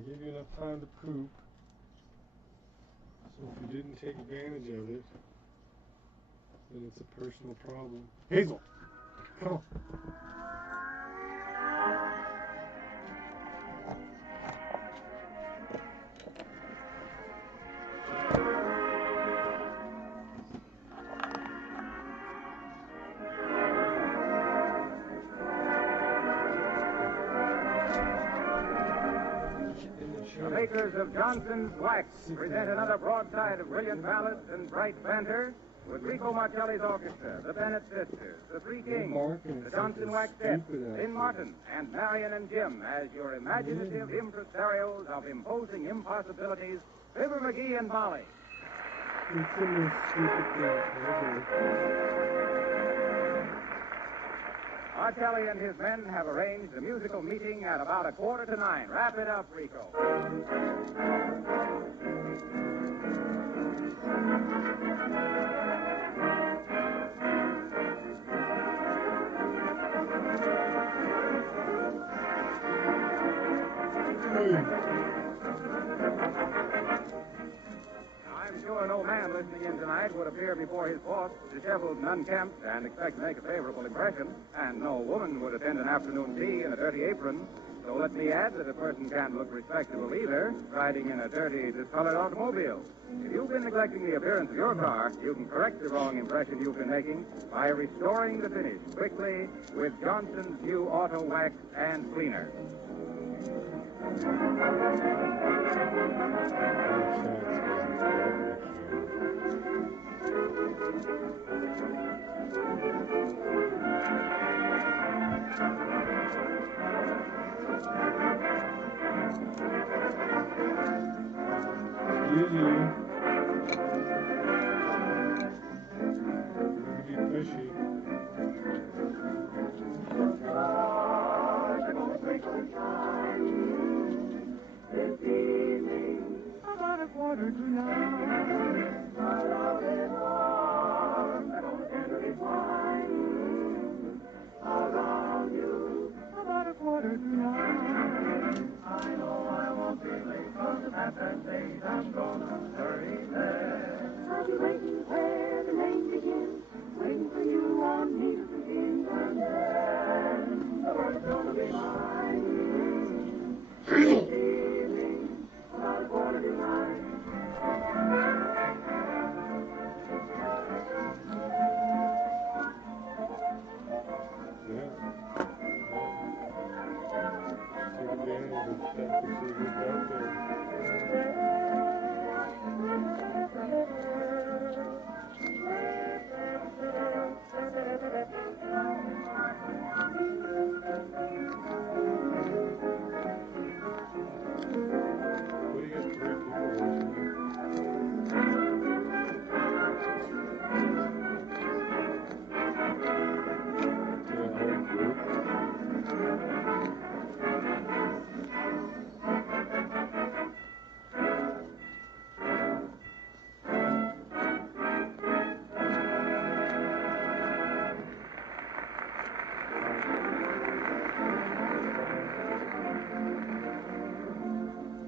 gave you enough time to poop. So if you didn't take advantage of it, then it's a personal problem. Hazel! Come on. The makers of Johnson's Wax present another broadside of brilliant ballads and bright banter with Rico Marcelli's orchestra, the Bennett Sisters, the Three Kings, the Johnson Waxettes, Lynn Martin, and Marion and Jim as your imaginative impresarios of imposing impossibilities, Fibber McGee and Molly. It's the most stupid thing ever. Marcelli and his men have arranged a musical meeting at about 8:45. Wrap it up, Rico. I'm sure no man listening in tonight would appear before his boss disheveled and unkempt and expect to make a favorable impression, and no woman would attend an afternoon tea in a dirty apron. So let me add that a person can't look respectable either, riding in a dirty, discolored automobile. If you've been neglecting the appearance of your car, you can correct the wrong impression you've been making by restoring the finish quickly with Johnson's new Auto Wax and Cleaner. Excuse you. Be pushy. This evening, about 8:45. My love is warm, tenderly twined around you. About 8:45. I know I won't be late, 'cause at that date I'm gonna hurry there. I'll be waiting where the rain begins, waiting for you on me to begin, and then the world's gonna be mine. This evening, about 8:45. Take advantage of the fact that you look out there. What do you got 3 people watching you? Yeah, whole group.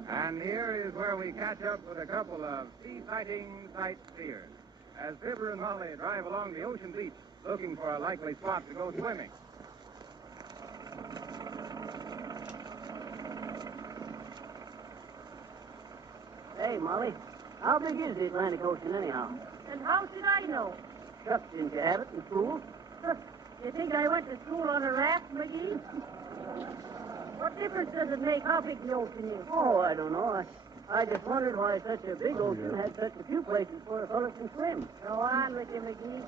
And here is where we catch up with a couple of sea-sighting sightseers as Fibber and Molly drive along the ocean beach looking for a likely spot to go swimming. Hey, Molly, how big is the Atlantic Ocean anyhow? And how should I know? Shucks, didn't you have it in school? You think I went to school on a raft, McGee? What difference does it make how big the ocean is? Oh, I don't know. I just wondered why such a big ocean had such a few places where a fellow can swim. Go on with you, McGee.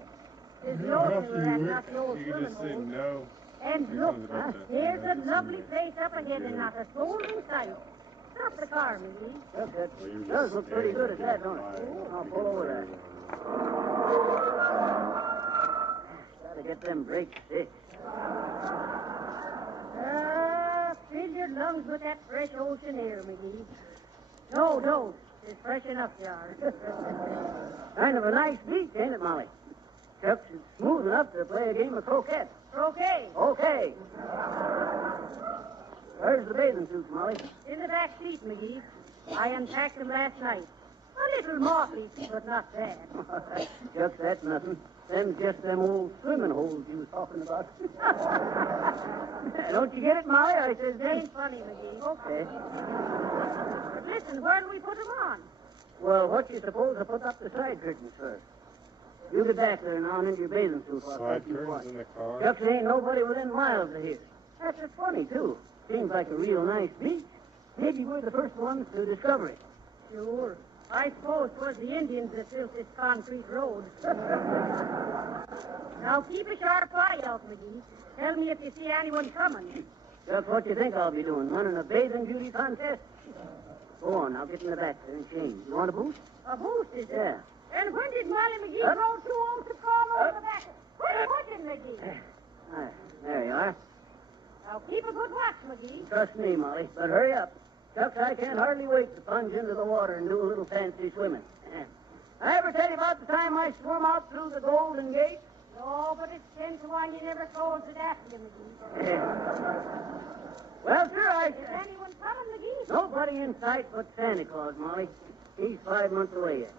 It's the After ocean where you that's work, not the old you can swimming just say hole. no. And Here's look, one about that. here's Yeah, a lovely that's place up ahead and Yeah. not a soul in sight. Stop the car, McGee. Look, that Well, you're does just look pretty good at staring that, don't it? at I'll the pull over there. fire. Gotta get them brakes fixed. Fill your lungs with that fresh ocean air, McGee. No, don't. It's fresh enough, you are. Kind of a nice beach, ain't it, Molly? Shucks, it's smooth enough to play a game of croquet. Croquet. Okay. Where's the bathing suits, Molly? In the back seat, McGee. I unpacked them last night. A little mossy, but not bad. Just that's nothing. Them's just them old swimming holes you was talking about. Don't you get it, Molly? I says, It ain't funny, McGee. Okay. But listen, where do we put them on? Well, what you suppose I put up the side curtains first? You get back there now and into your bathing suit while I Side take you curtains in the car. Chucks ain't nobody within miles of here. That's just funny, too. Seems like a real nice beach. Maybe we're the first ones to discover it. Sure. I suppose 'twas the Indians that built this concrete road. Now keep a sharp eye out, McGee. Tell me if you see anyone coming. Just what you think I'll be doing, running a bathing beauty contest? Go on, now get in the back there and change. You want a boost? A boost, is it? Yeah. And when did Molly McGee Up. grow too old to crawl over the back? Quit pushing, McGee. There you are. Now keep a good watch, McGee. Trust me, Molly, but hurry up. Chucks, I can't hardly wait to plunge into the water and do a little fancy swimming. I ever tell you about the time I swum out through the Golden Gate? No, but it's 10 to 1 you never closed it after you, McGee. Well, sir, Is anyone coming, McGee? Nobody in sight but Santa Claus, Molly. He's 5 months away yet.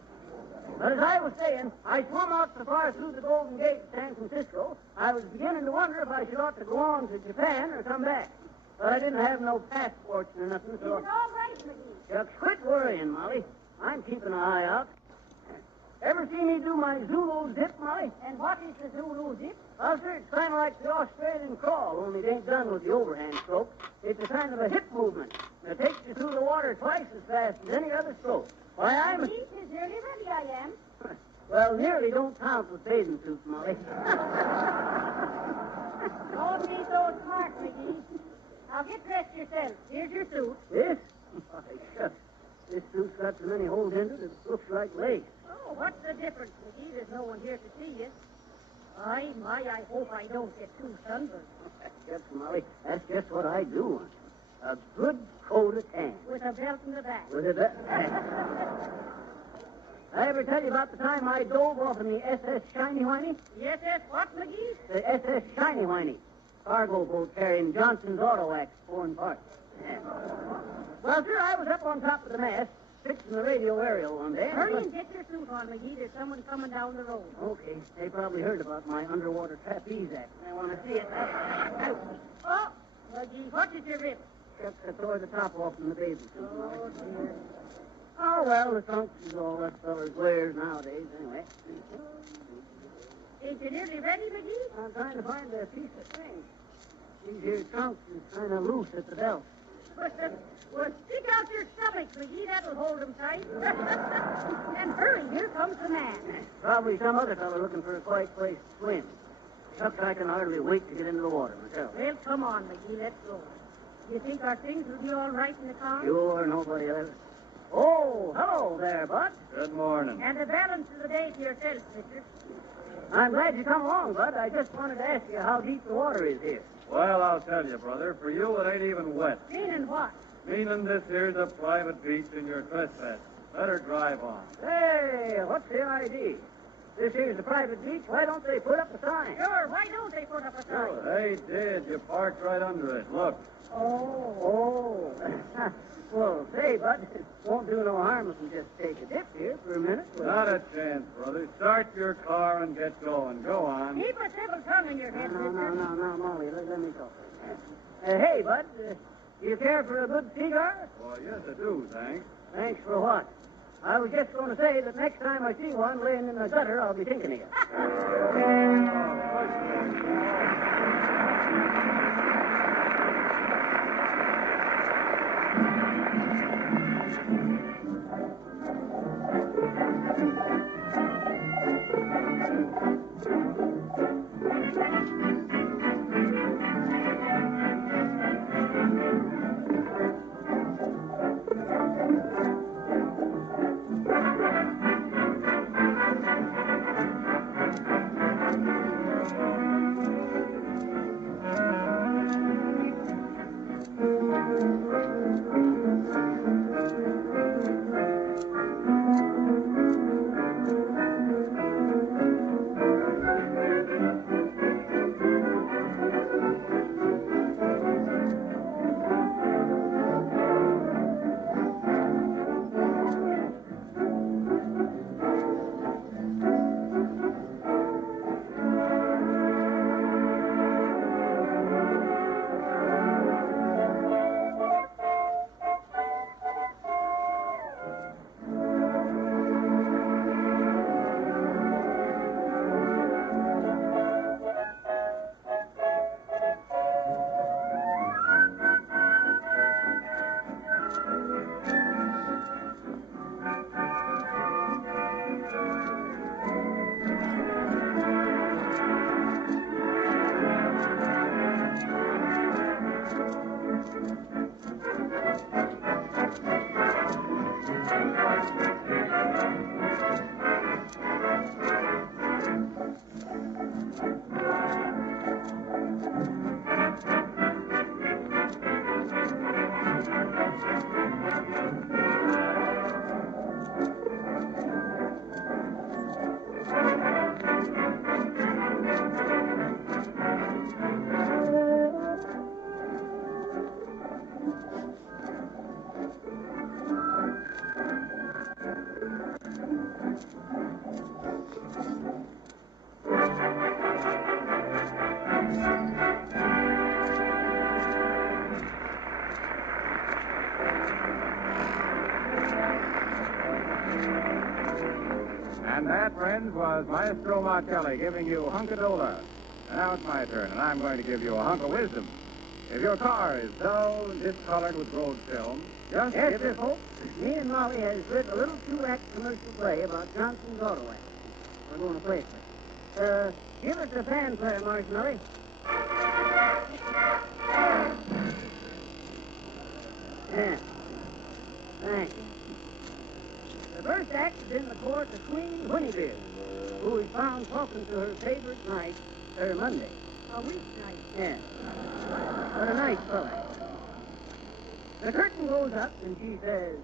But as I was saying, I swum out so far through the Golden Gate to San Francisco, I was beginning to wonder if I should ought to go on to Japan or come back. But I didn't have no passports or nothing, Is so... it all right, McGee? Chuck, quit worrying, Molly. I'm keeping an eye out. Ever see me do my Zulu dip, Molly? And what is the Zulu dip? Well, sir, it's kind of like the Australian crawl, only it ain't done with the overhand stroke. It's a kind of a hip movement. It takes you through the water twice as fast as any other stroke. Why, I'm... McGee, is nearly ready, I am. Well, nearly don't count with bathing suits, Molly. Don't be so smart, McGee. Now get dressed yourself. Here's your suit. This? My shucks. This suit's got so many holes in it, it looks like lace. Oh, what's the difference, McGee? There's no one here to see you. I hope I don't get too sunburned. Yes, Molly, that's just what I do want. A good coat of tan. With a belt in the back. With a I ever tell you about the time I dove off in the SS Shiny Whiny? Yes, what, McGee? The SS Shiny Whiny. Cargo boat carrying Johnson's Auto Wax foreign parts. Well, sir, I was up on top of the mast, fixing the radio aerial one day. Hurry and get your suit on, McGee. There's someone coming down the road. Okay, they probably heard about my underwater trapeze act. They want to see it. Oh, McGee, what did you rip? Shucks, I tore the top off in the bathing suit. Oh, dear. Oh, well, the trunks is all that fellas wears nowadays, anyway. Ain't you nearly ready, McGee? I'm trying to find a piece of string. These here trunks is kind of loose at the belt. Well, stick out your stomach, McGee. That'll hold them tight. And hurry, here comes the man. Probably some other fellow looking for a quiet place to swim. Shucks, I can hardly wait to get into the water myself. Well, come on, McGee. Let's go. You think our things will be all right in the car? Sure, nobody else. Oh, hello there, Bud. Good morning. And the balance of the day to yourself, mister. I'm glad you come along, Bud. I just wanted to ask you how deep the water is here. Well, I'll tell you, brother. For you, it ain't even wet. Meaning what? Meaning this here's a private beach and you're trespassing. Better drive on. Hey, what's the idea? This here's a private beach. Why don't they put up a sign? Sure, why don't they put up a sign? They did. You parked right under it. Look. Oh. Well, say, Bud, it won't do no harm if we just take a dip here for a minute. Not a chance, brother. Start your car and get going. Go on. Keep a civil tongue in your head, No, mister. Molly, let me talk. Hey, Bud, do you care for a good cigar? Well, yes, I do, thanks. Thanks for what? I was just going to say that next time I see one laying in the gutter, I'll be thinking of you. And that, friends, was Maestro Martelli giving you Hunkadola. And now it's my turn, and I'm going to give you a hunk of wisdom. If your car is dull and discolored with road film, just Yes, give sir, it... folks. Me and Molly has written a little two-act commercial play about Johnson's Auto Wax. We're going to play it. Give us a fanfare, Marshmallow. Yeah. Thanks. The first act is in the court of Queen Winniebeard, who is found talking to her favorite knight, Sir Monday. A weeknight. Yeah. What a nice fella. The curtain goes up, and she says,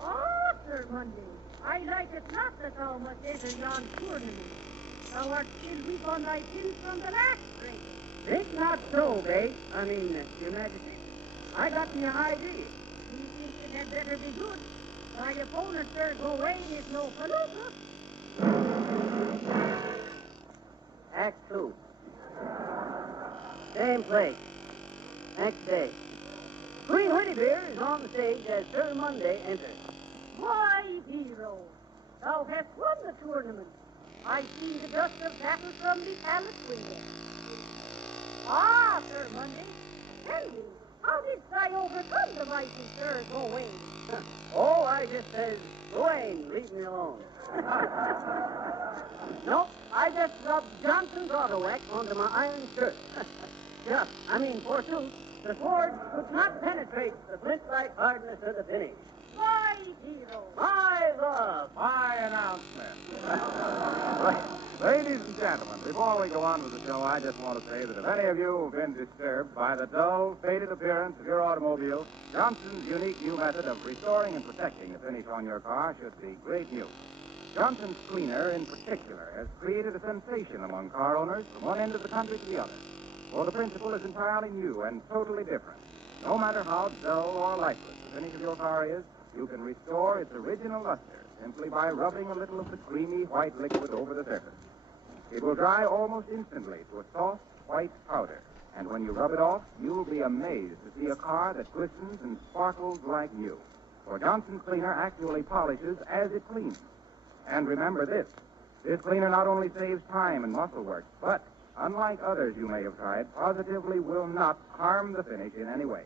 Oh, Sir Monday, I like it not that thou must enter yon tournament. Thou art still weak on thy pins from the last race. "Think not so, babe. Your Majesty. I got me an idea." Methinks it had better be good. Thy opponent, Sir Gawain, is no palooka. Act 2. Same place. Next day. Queen Winniebeard is on the stage as Sir Monday enters. Why, hero, thou hast won the tournament. I see the dust of battle from the palace window. Ah, Sir Monday, tell me, how didst thou overcome the mighty Sir Gawain? Oh, I just says, Gawain, leave me alone. Nope, I just rubbed Johnson's Auto Wax onto my iron shirt. Forsooth, the sword could not penetrate the flint-like hardness of the finish. Why, hero? My love. My announcement. Ladies and gentlemen, before we go on with the show, I just want to say that if any of you have been disturbed by the dull, faded appearance of your automobile, Johnson's unique new method of restoring and protecting the finish on your car should be great news. Johnson's Cleaner, in particular, has created a sensation among car owners from one end of the country to the other. For the principle is entirely new and totally different. No matter how dull or lifeless the finish of your car is, you can restore its original luster simply by rubbing a little of the creamy white liquid over the surface. It will dry almost instantly to a soft white powder, and when you rub it off, you'll be amazed to see a car that glistens and sparkles like new. For Johnson's Cleaner actually polishes as it cleans. And remember this cleaner not only saves time and muscle work, but, unlike others you may have tried, positively will not harm the finish in any way.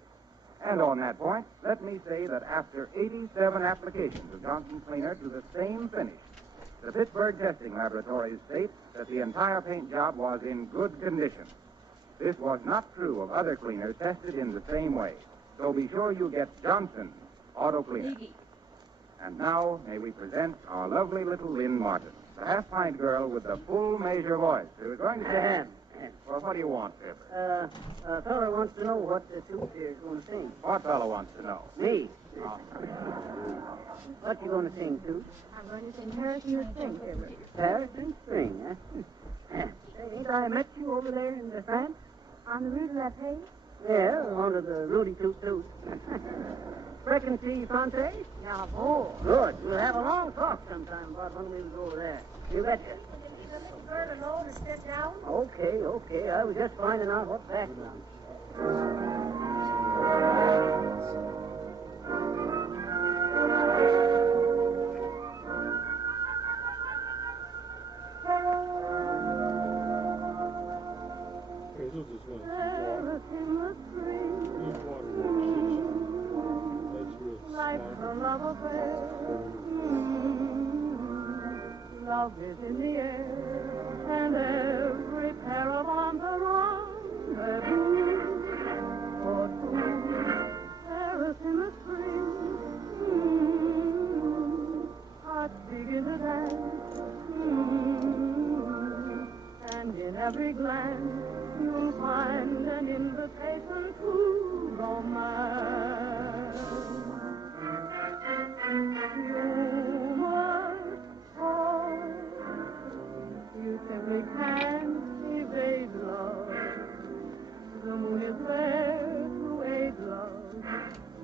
And on that point, let me say that after 87 applications of Johnson's Cleaner to the same finish, the Pittsburgh testing laboratories state that the entire paint job was in good condition. This was not true of other cleaners tested in the same way. So be sure you get Johnson's Auto Cleaner. And now, may we present our lovely little Lynn Martin, the half-pint girl with the full measure voice, who is going to say... Well, what do you want, Pepper? A fellow wants to know what the tooth here is going to sing. What fellow wants to know? Me. Oh. What you going to sing, Tooth? I'm going to sing Paris in the Spring, Silver. Paris in spring, huh? Say, ain't I met you over there in the France? On the route of that page? Yeah, under the Rudy Toot Toot. Frequency Francais? Now, boy. Good. We'll have a long talk sometime about when we was over there. You betcha. Leave the little girl alone and sit down. Okay. I was just finding out what background. Hazel just wants Paris in the spring. Use water. That's real Like smart. a love affair. Love is in the air, and every pair of arms are rendezvous. For two, Paris in the spring. Hearts begin to dance. And in every glance, you'll find an invitation to romance. You must fall. You simply can't evade love. The moon is there to aid love.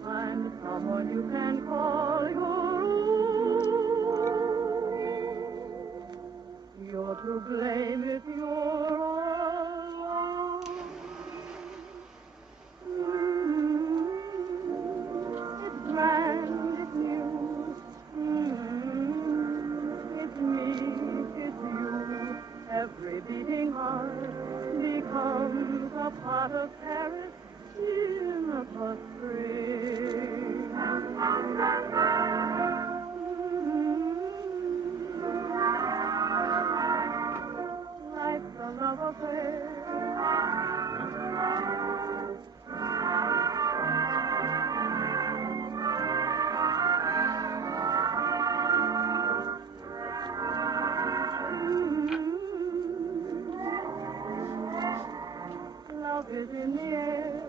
Find someone you can call your own. You're to blame if you're all pot of Paris in the spring. Life's a love affair. Love is in the air.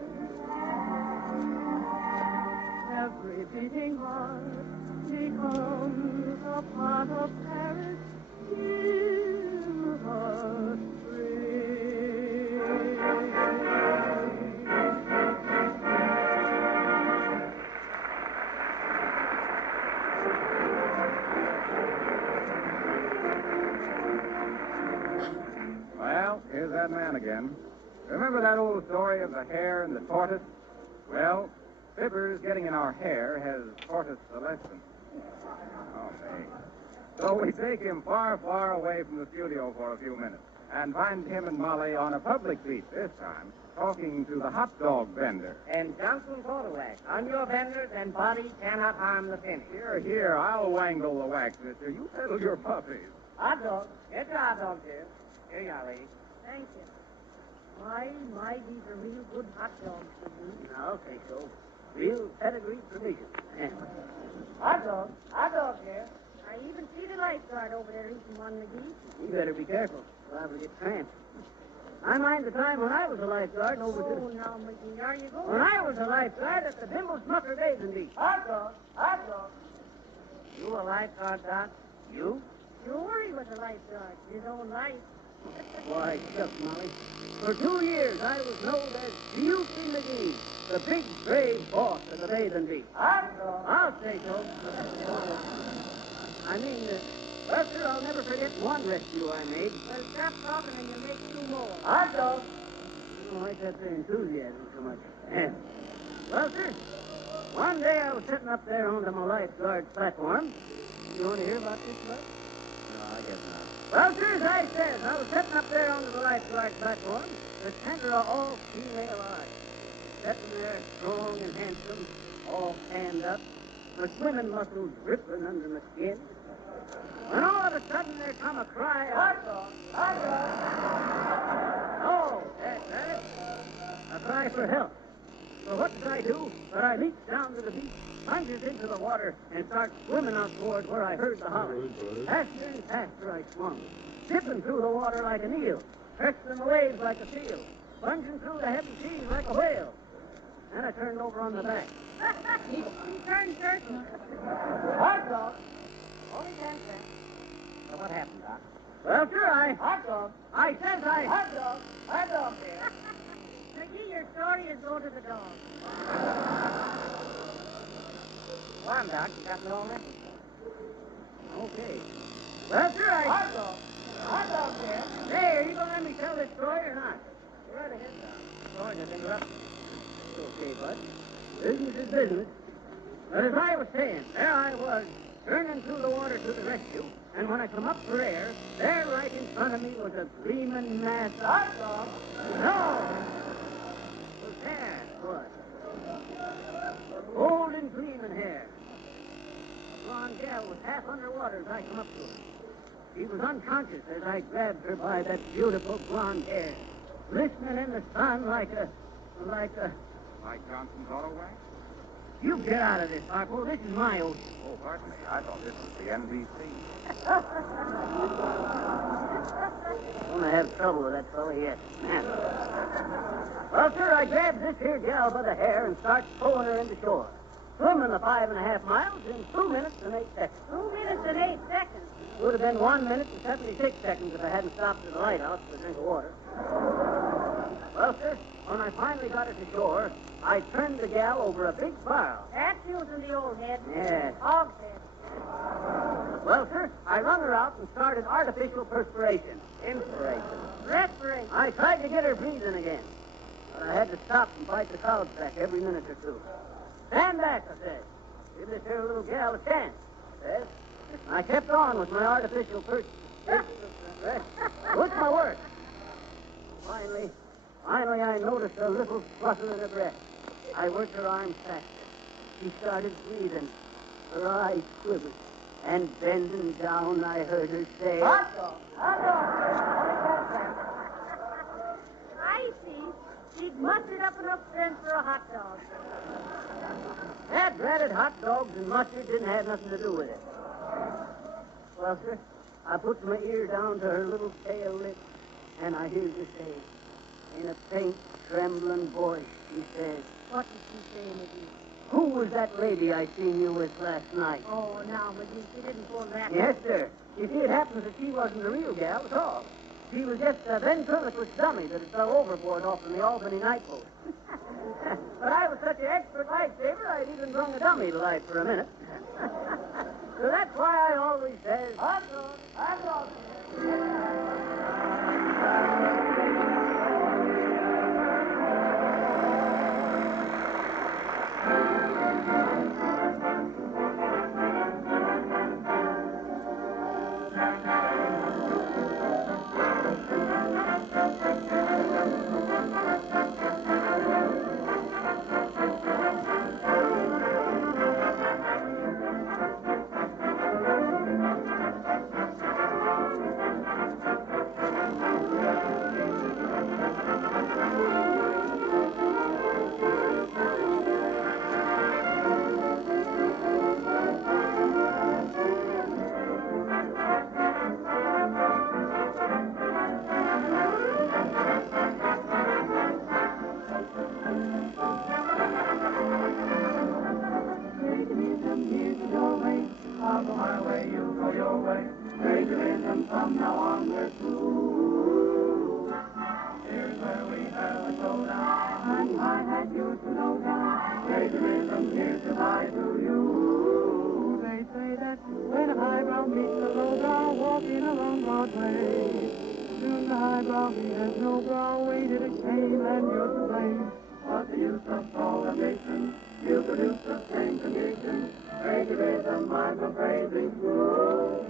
Every beating heart becomes a pot of Paris in the spring. Well, here's that man again. Remember that old story of the hare and the tortoise? Well, Fibbers getting in our hair has taught us a lesson. Oh, me. So we take him far, far away from the studio for a few minutes and find him and Molly on a public beach this time, talking to the hot dog vendor. And Johnson's auto wax. On your vendors, and body cannot harm the finish. Here, I'll wangle the wax, mister. You peddle your puppies. Hot dog. Get your hot dog, dear. Here you are, lady. Thank you. My, these are real good hot dogs for you. I'll say so. Real pedigree provision. Hot dog, dear. I even see the lifeguard over there eating one, McGee. You better be careful. Liable to get cramped. I mind the time when I was a lifeguard over Oh, now, McGee, are you going? When I was a lifeguard at the Bimble Smucker Bathing Beach. Hot dog. You a lifeguard, Doc? You? Sure, he was a lifeguard. His own life. Why, shucks, Molly. For 2 years, I was known as Beauty McGee, the big, brave boss of the bathing beach. I'll say so. I mean, well, sir, I'll never forget one rescue I made. Well, stop talking and you'll make 2 more. Hot dog. Oh, I got the enthusiasm so much. Yeah. Well, sir, one day I was sitting up there on my lifeguard platform. You want to hear about this, bud? No, I guess not. Well, sir, as I said, I was sitting up there on the lifeguard platform, the center of all female eyes. Sitting there, strong and handsome, all tanned up, my swimming muscles rippling under my skin. When all of a sudden there come a cry of... Hot dog! Oh, that's it. A cry for help. So what did I do? But I leaped down to the beach, plunged into the water, and started swimming out towards where I heard the holler. Faster and faster I swung, dipping through the water like an eel, cresting the waves like a seal, plunging through the heavy seas like a whale. Then I turned over on the back. He turned turtle. Hot dog. Only 10 cents. So what happened, Doc? Well, sir, Hot dog. I says I... Hot dog. Hot dog there. McGee, your story is go to the dog. Go on, Doc. You got me all that? Okay. Well, sir, Hot dog. Hot dog there. Hey, are you going to let me tell this story or not? Go right ahead, Doc. Sorry to interrupt you. It's okay, bud. Business is business. But as I was saying, there I was, turning through the water to the rescue, and when I come up for air, there right in front of me was a gleaming mass of... Hot dog? No! It was hair, what? Golden gleaming hair. A blonde gal was half underwater as I come up to her. She was unconscious as I grabbed her by that beautiful blonde hair, glistening in the sun like Like Johnson's auto wax? You get out of this, Harpo. This is my ocean. Oh, pardon me. I thought this was the NBC. Gonna have trouble with that fellow yet. Well, sir, I grabbed this here gal by the hair and started pulling her into shore. Swimming the 5.5 miles in 2 minutes and 8 seconds. 2 minutes and 8 seconds. Would have been 1 minute and 76 seconds if I hadn't stopped at the lighthouse for a drink of water. Well, sir, when I finally got her to shore, I turned the gal over a big barrel. That's using the old head. Yes. Hog's head. Well, sir, I wrung her out and started artificial perspiration. Inspiration. Respiration. I tried to get her breathing again, but I had to stop and bite the clouds back every minute or two. Stand back, I said. Give this here little gal a chance, I said. I kept on with my artificial perspiration. What's my work? Finally, I noticed a little flutter in her breath. I worked her arms faster. She started breathing. Her eyes quivered. And bending down, I heard her say, "Hot dog! Hot dog!" I see. She'd mustered up enough strength for a hot dog. That dreaded hot dogs and mustard didn't have nothing to do with it. Well, sir, I put my ear down to her little pale lips, and I heard her say, in a faint, trembling voice, she said, What did she say, McGee? "Who was that lady I seen you with last night?" Oh, now, McGee, she didn't pull that. Yes, sir. You see, it happens that she wasn't the real gal at all. She was just a ventriloquist dummy that had fell overboard off from the Albany night boat. But I was such an expert lifesaver, I'd even brung a dummy to life for a minute. So that's why I always says, "Hot dog, hot dog." I'll go my way, you go your way. Plagiarism from now on we're through. Here's where we have a showdown, and I had you to know down. Plagiarism, here's goodbye to you. They say that when a highbrow meets a lowbrow walking along Broadway, soon the highbrow, he has no brow, ain't it a shame, and you're to blame. What's the use of prohibition? You produce the same condition. Plagiarism, I'm afraid, is true.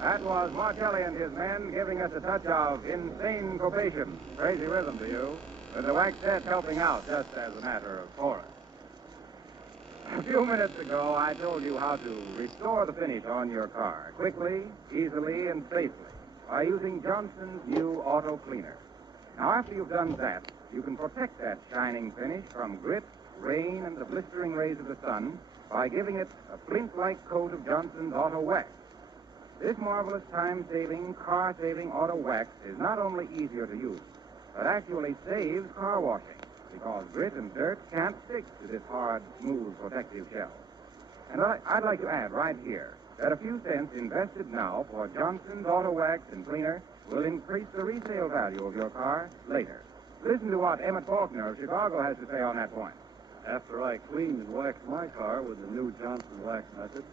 That was Marcelli and his men giving us a touch of insane probation. Crazy rhythm to you. With the Waxettes helping out just as a matter of course. A few minutes ago, I told you how to restore the finish on your car quickly, easily, and safely by using Johnson's new auto cleaner. Now, after you've done that, you can protect that shining finish from grit, rain, and the blistering rays of the sun by giving it a flint-like coat of Johnson's auto wax. This marvelous time-saving, car-saving auto wax is not only easier to use, but actually saves car washing, because grit and dirt can't stick to this hard, smooth, protective shell. And I'd like to add right here that a few cents invested now for Johnson's auto wax and cleaner will increase the resale value of your car later. Listen to what Emmett Faulkner of Chicago has to say on that point. After I cleaned and waxed my car with the new Johnson wax method,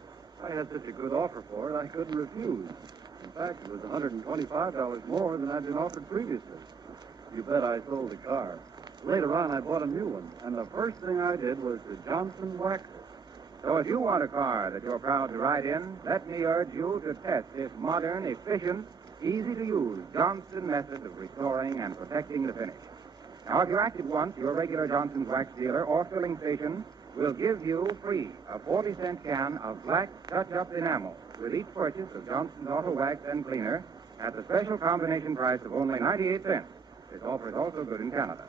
I had such a good offer for it, I couldn't refuse. In fact, it was $125 more than I'd been offered previously. You bet I sold the car. Later on, I bought a new one, and the first thing I did was to Johnson wax it. So if you want a car that you're proud to ride in, let me urge you to test this modern, efficient, easy-to-use Johnson method of restoring and protecting the finish. Now, if you act at once, your regular Johnson's wax dealer or filling station will give you free a 40-cent can of black touch-up enamel with each purchase of Johnson's auto wax and cleaner at the special combination price of only 98 cents. This offer is also good in Canada.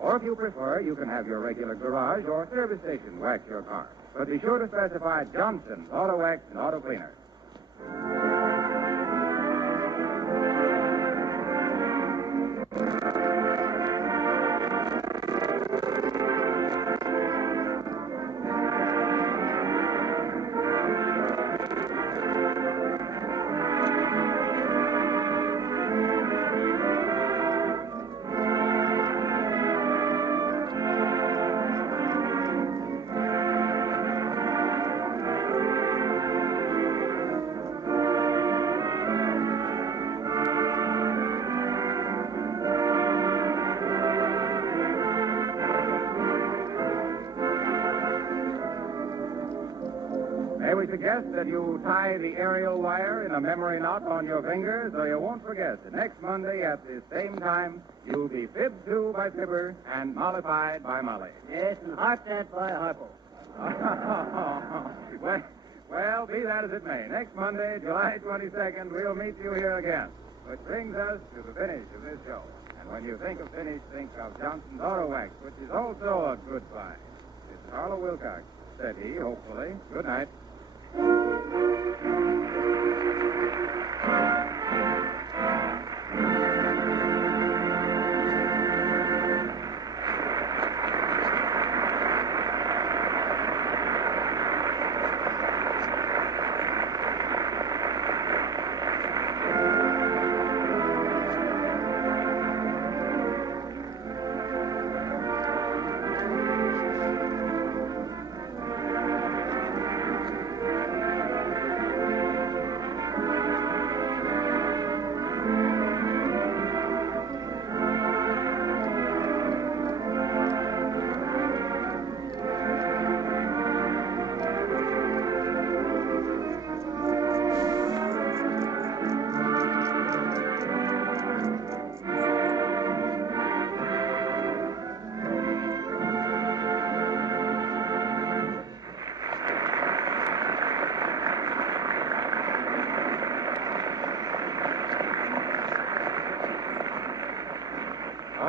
Or if you prefer, you can have your regular garage or service station wax your car. But be sure to specify Johnson's Auto Wax and Auto Cleaner. May we suggest that you tie the aerial wire in a memory knot on your finger so you won't forget that next Monday at this same time you'll be fibbed to by Fibber and mollified by Molly. Yes, and harped at by Harpo. well, be that as it may. Next Monday, July 22nd, we'll meet you here again. Which brings us to the finish of this show. And when you think of finish, think of Johnson's Auto Wax, which is also a good find. This is Harlow Wilcox, said he, hopefully. Good night.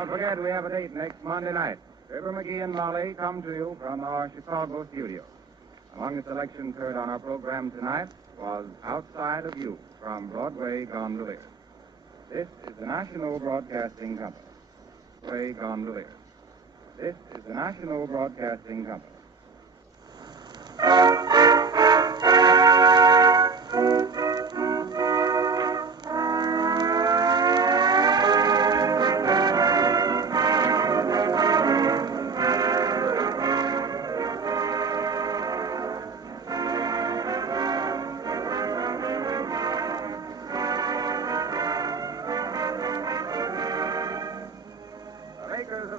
Don't forget, we have a date next Monday night. Fibber McGee and Molly come to you from our Chicago studio. Among the selections heard on our program tonight was Outside of You from Broadway Gondoliers. This is the National Broadcasting Company. Broadway Gondoliers. This is the National Broadcasting Company.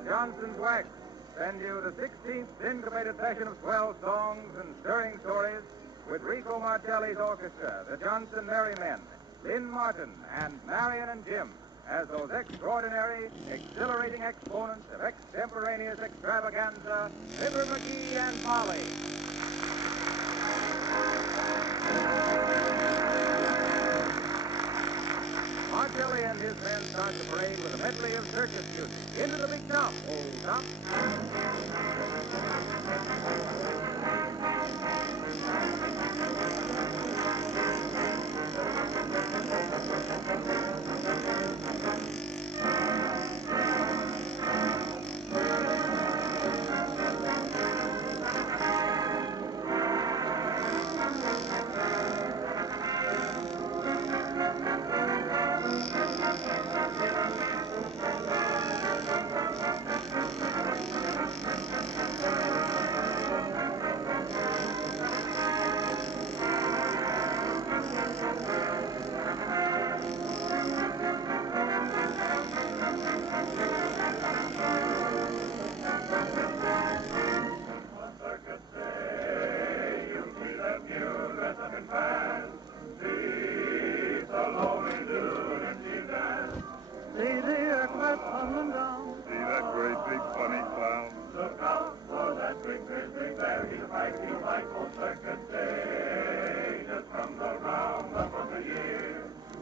Johnson's Wax send you the 16th syncopated session of swell songs and stirring stories with Rico Martelli's orchestra, the Johnson Merry Men, Lynn Martin, and Marion and Jim as those extraordinary, exhilarating exponents of extemporaneous extravaganza, Fibber McGee and Molly. Martelli and his men start the parade with a medley of circus music. Into the big shop, old top.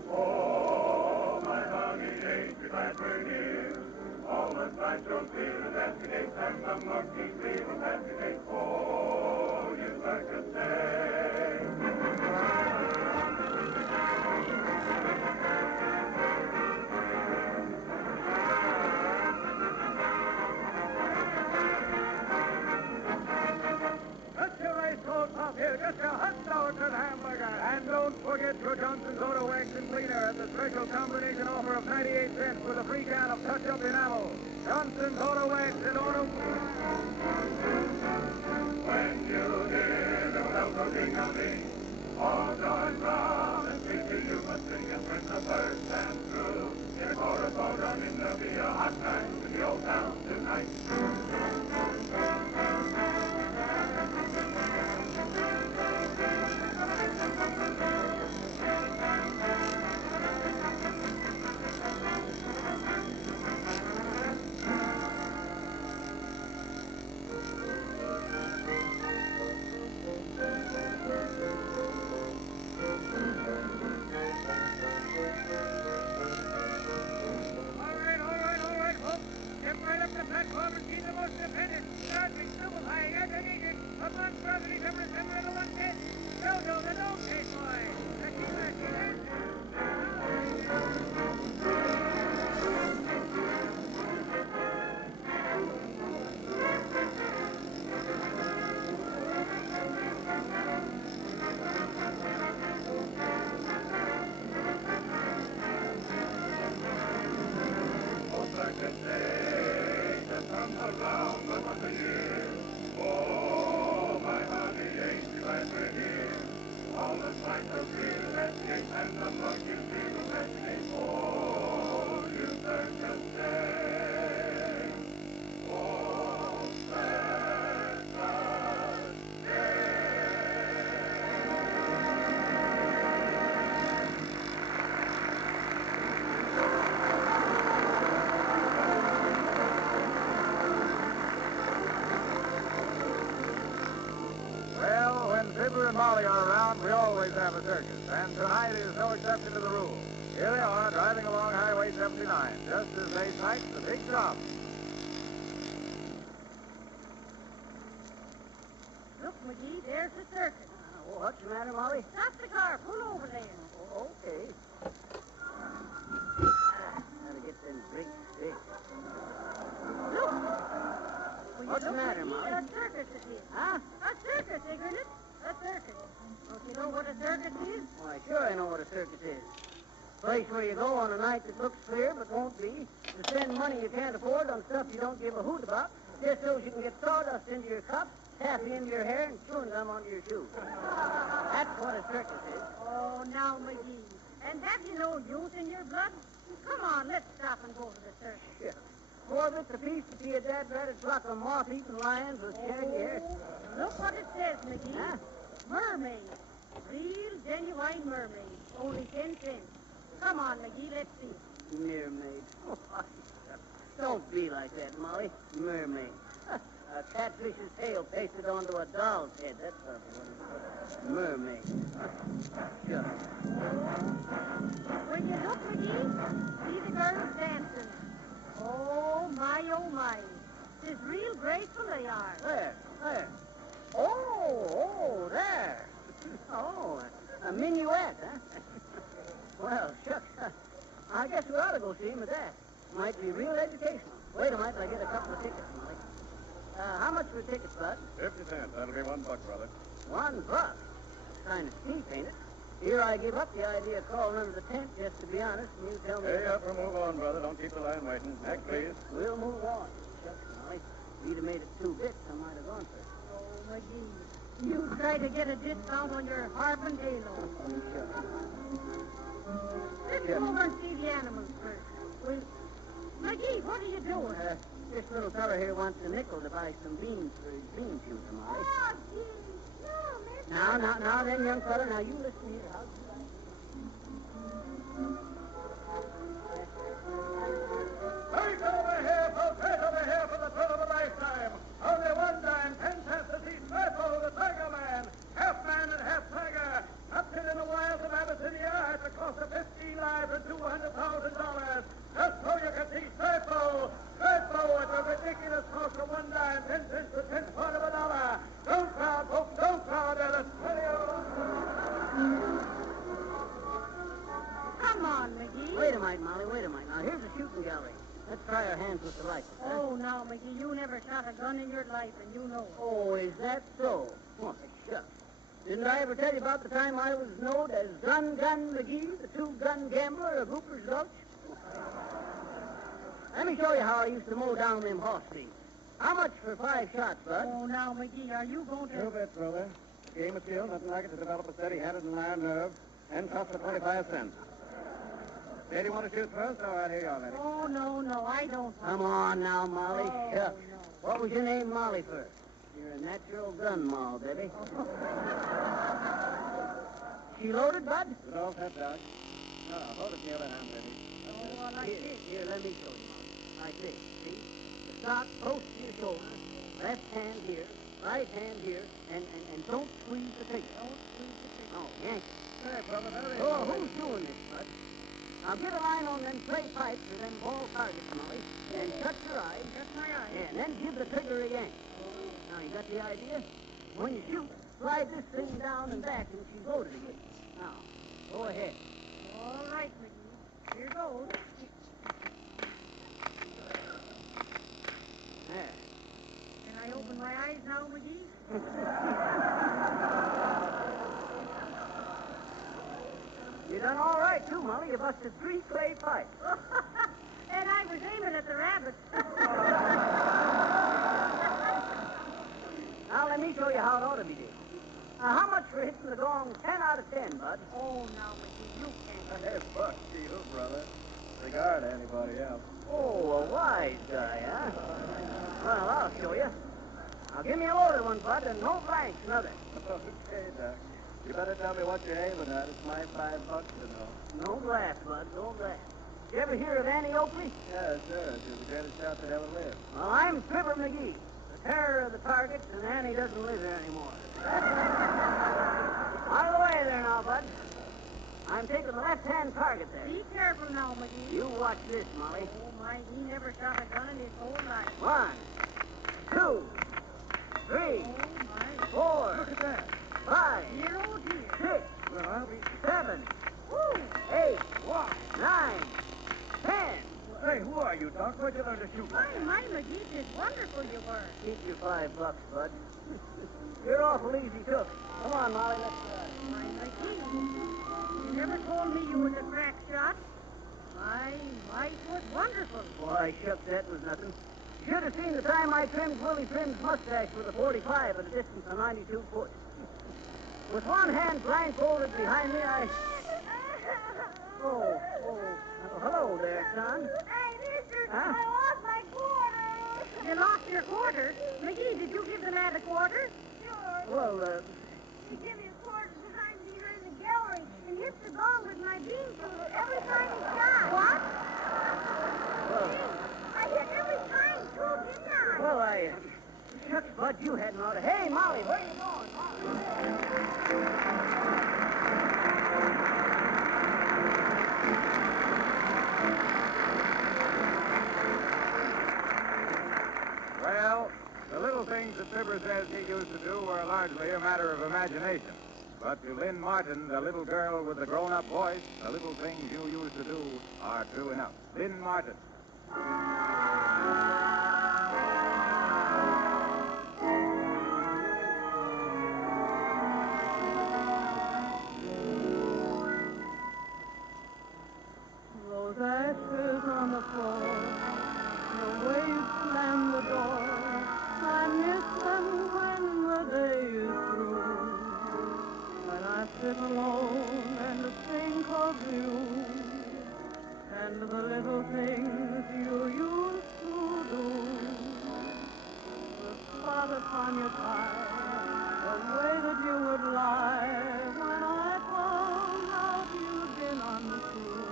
Oh, my honey, ain't you glad we're here? I don't feel investigate, and the monkeys will investigate. Oh, you circus day. Get your race coats off here. Get your hot dogs and hamburger. And don't forget your Johnson's Auto Wax and Cleaner at the special combination offer of 98 cents with a free can of touch-up enamel. Johnson's Auto Wax and Auto... When you hear the bells of ring-a-ling, all joy round and sweetly you must sing and print the first and through. In a chorus all running, there'll be a hot time in the old town tonight. All right, folks. Step right up to the platform and see the most dependent, starving, stupefying, agitated, a monstrosity from the center of the one dead. Dodo, the dog-face boy. Oh, circus day, just comes around but once a year. Oh, my honey, ain't you glad we're here? All the sights of real escape and the monkeys feel investigate. Oh, you circus day. Oh, circus day. Well, when Fibber and Molly are around, we always have a circus. And tonight is no exception to the rule. Here they are, driving along Highway 79, just as they sight the big shop. Look, McGee, there's the circus. What's the matter, Molly? Stop the car. Pull over there. Okay. Gotta get them brakes fixed. Look. Will you What's the look, matter, McGee? Molly? A circus it is. Huh? A circus, isn't it? A circus. Don't you know what a circus is? Why, sure I know what a circus is. Place where you go on a night that looks clear but won't be, to spend money you can't afford on stuff you don't give a hoot about, just so you can get sawdust into your cup, taffy into your hair, and chewing gum onto your shoes. That's what a circus is. Oh, now, McGee. And have you no youth in your blood? Come on, let's stop and go to the circus. Sure. Four-bits apiece to see a dad-ratted flock of moth-eating lions with shaggy hair. Look what it says, McGee. Huh? Mermaid. Real, genuine mermaid. Only 10 cents. Come on, McGee, let's see. Mermaid. Oh, don't be like that, Molly. Mermaid. A catfish's tail pasted onto a doll's head. That's a mermaid. Sure. Will you look, McGee? See the girls dancing. Oh, my. It's real graceful they are. Where? Oh, there. Oh, a minuet, huh? Well, shucks. I guess we ought to go see him at that. Might be real educational. Wait a minute, I get a couple of tickets, Molly. How much for tickets, Bud? 50 cents. That'll be $1, brother. $1. Kind of steep, ain't it? Here I give up the idea of crawling under the tent, just to be honest, and you tell me... Hey, up or move on, brother. Don't keep the line waiting. Next, please. We'll move on. Shucks, Molly. If you'd have made it 2 bits, I might have gone for it. Oh, McGee. You try to get a discount on your harp and halo. Shucks. Let's Yeah. go over and see the animals first. Well, McGee, what are you doing? This little fella here wants a nickel to buy some beans for his bean shooter, Molly. Oh, gee. No, mister. Now, then, young fella, now you listen here. How's Right over here, folks, right over here for the thrill of a lifetime. Only one dime, 10 cents to see Turtle, the Tiger Man. Half man and half tiger. Captured in the wilds of Abyssinia at the cost of 15 lives and $200,000. Just so you can see Turtle Let's try our hands with the rifle, huh? Oh, now, McGee, you never shot a gun in your life, and you know it. Oh, is that so? Why, shucks. Didn't I ever tell you about the time I was known as Gun McGee, the two-gun gambler of Hooper's Gulch? Let me show you how I used to mow down them horse thieves. How much for 5 shots, Bud? Oh, now, McGee, are you going to... You bet, brother. Game of skill, nothing like it to develop a steady-handed and iron nerve. 10 shots for 25 cents. Say, do you want to shoot first, or I'll hear you already? Oh, no, I don't. Come on now, Molly. Oh, Shucks. no. What was your name, Molly, first? You're a natural gun moll, baby. She loaded, Bud? It's all set, Doc. No, hold it in the other hand, baby. Oh, well, like this. Here, let me show you, Molly. Like this, see? The stock close to your shoulder, left hand here, right hand here, and don't squeeze the trigger. Don't squeeze the trigger. Oh, yank it. Hey, brother, there Oh, who's doing this, Bud? Now get a line on them clay pipes or them ball targets, Molly, and shut your eyes. Shut my eyes. Yeah, and then give the trigger a yank. Now, you got the idea? When you shoot, slide this thing down and back, and she's loaded again. Now, go ahead. All right, McGee. Here goes. There. Can I open my eyes now, McGee? You done all right, too, Molly. You busted 3 clay pipes. And I was aiming at the rabbits. Now, let me show you how it ought to be done. Now, how much for hitting the gong 10 out of 10, Bud? Oh, now, McGee, you can't. Hey, fuck you, brother. Cigar to anybody else. Oh, a wise guy, huh? Well, I'll show you. Now, give me a loaded one, Bud, and no blanks, another. Okay, Doc. You better tell me what you're aiming at. It's my $5 to know. No glass, Bud, no glass. You ever hear of Annie Oakley? Yeah, sure. She's the greatest shot that ever lived. Well, I'm Fibber McGee, the terror of the targets, and Annie doesn't live here anymore. Out of the way there now, Bud. I'm taking the left-hand target there. Be careful now, McGee. You watch this, Molly. Oh, my, he never shot a gun in his whole life. 1, 2, 3, Oh, my. 4, Look at that. 5, Dear, oh, dear. 6, Well, I'll be... 7, Woo! 8, What? 9, 10. Hey, who are you, Doc? Where'd you learn to shoot like that? My, McGee, it's wonderful you were. Keep your $5, Bud. You're awful easy took. Come on, Molly, let's My, McGee, you never told me you was a crack shot. My, it was wonderful. Why, shucks, that was nothing. You should have seen the time I trimmed Willie Trim's mustache with a 45 at a distance of 92 foot. With one hand blindfolded behind me, Oh, hello there, son. Hey, mister, Huh? I lost my quarter. You lost your quarter? McGee, did you give the man a quarter? Sure. Well, He gave me a quarter behind me here in the gallery and hit the gong with my bean shooter every time he shot. What? I hit every time, too, didn't I? well, shucks, Bud, you hadn't ought to. Hey, Molly, where you going, Molly? Well, the little things that Fibber says he used to do were largely a matter of imagination. But to Lynn Martin, the little girl with the grown-up voice, the little things you used to do are true enough. Lynn Martin. Those ashes on the floor, the way you slam the door, I miss them when the day is through. When I sit alone and think of you, and the little things you used to do. The spot upon your tie, the way that you would lie when I found out you'd been untrue.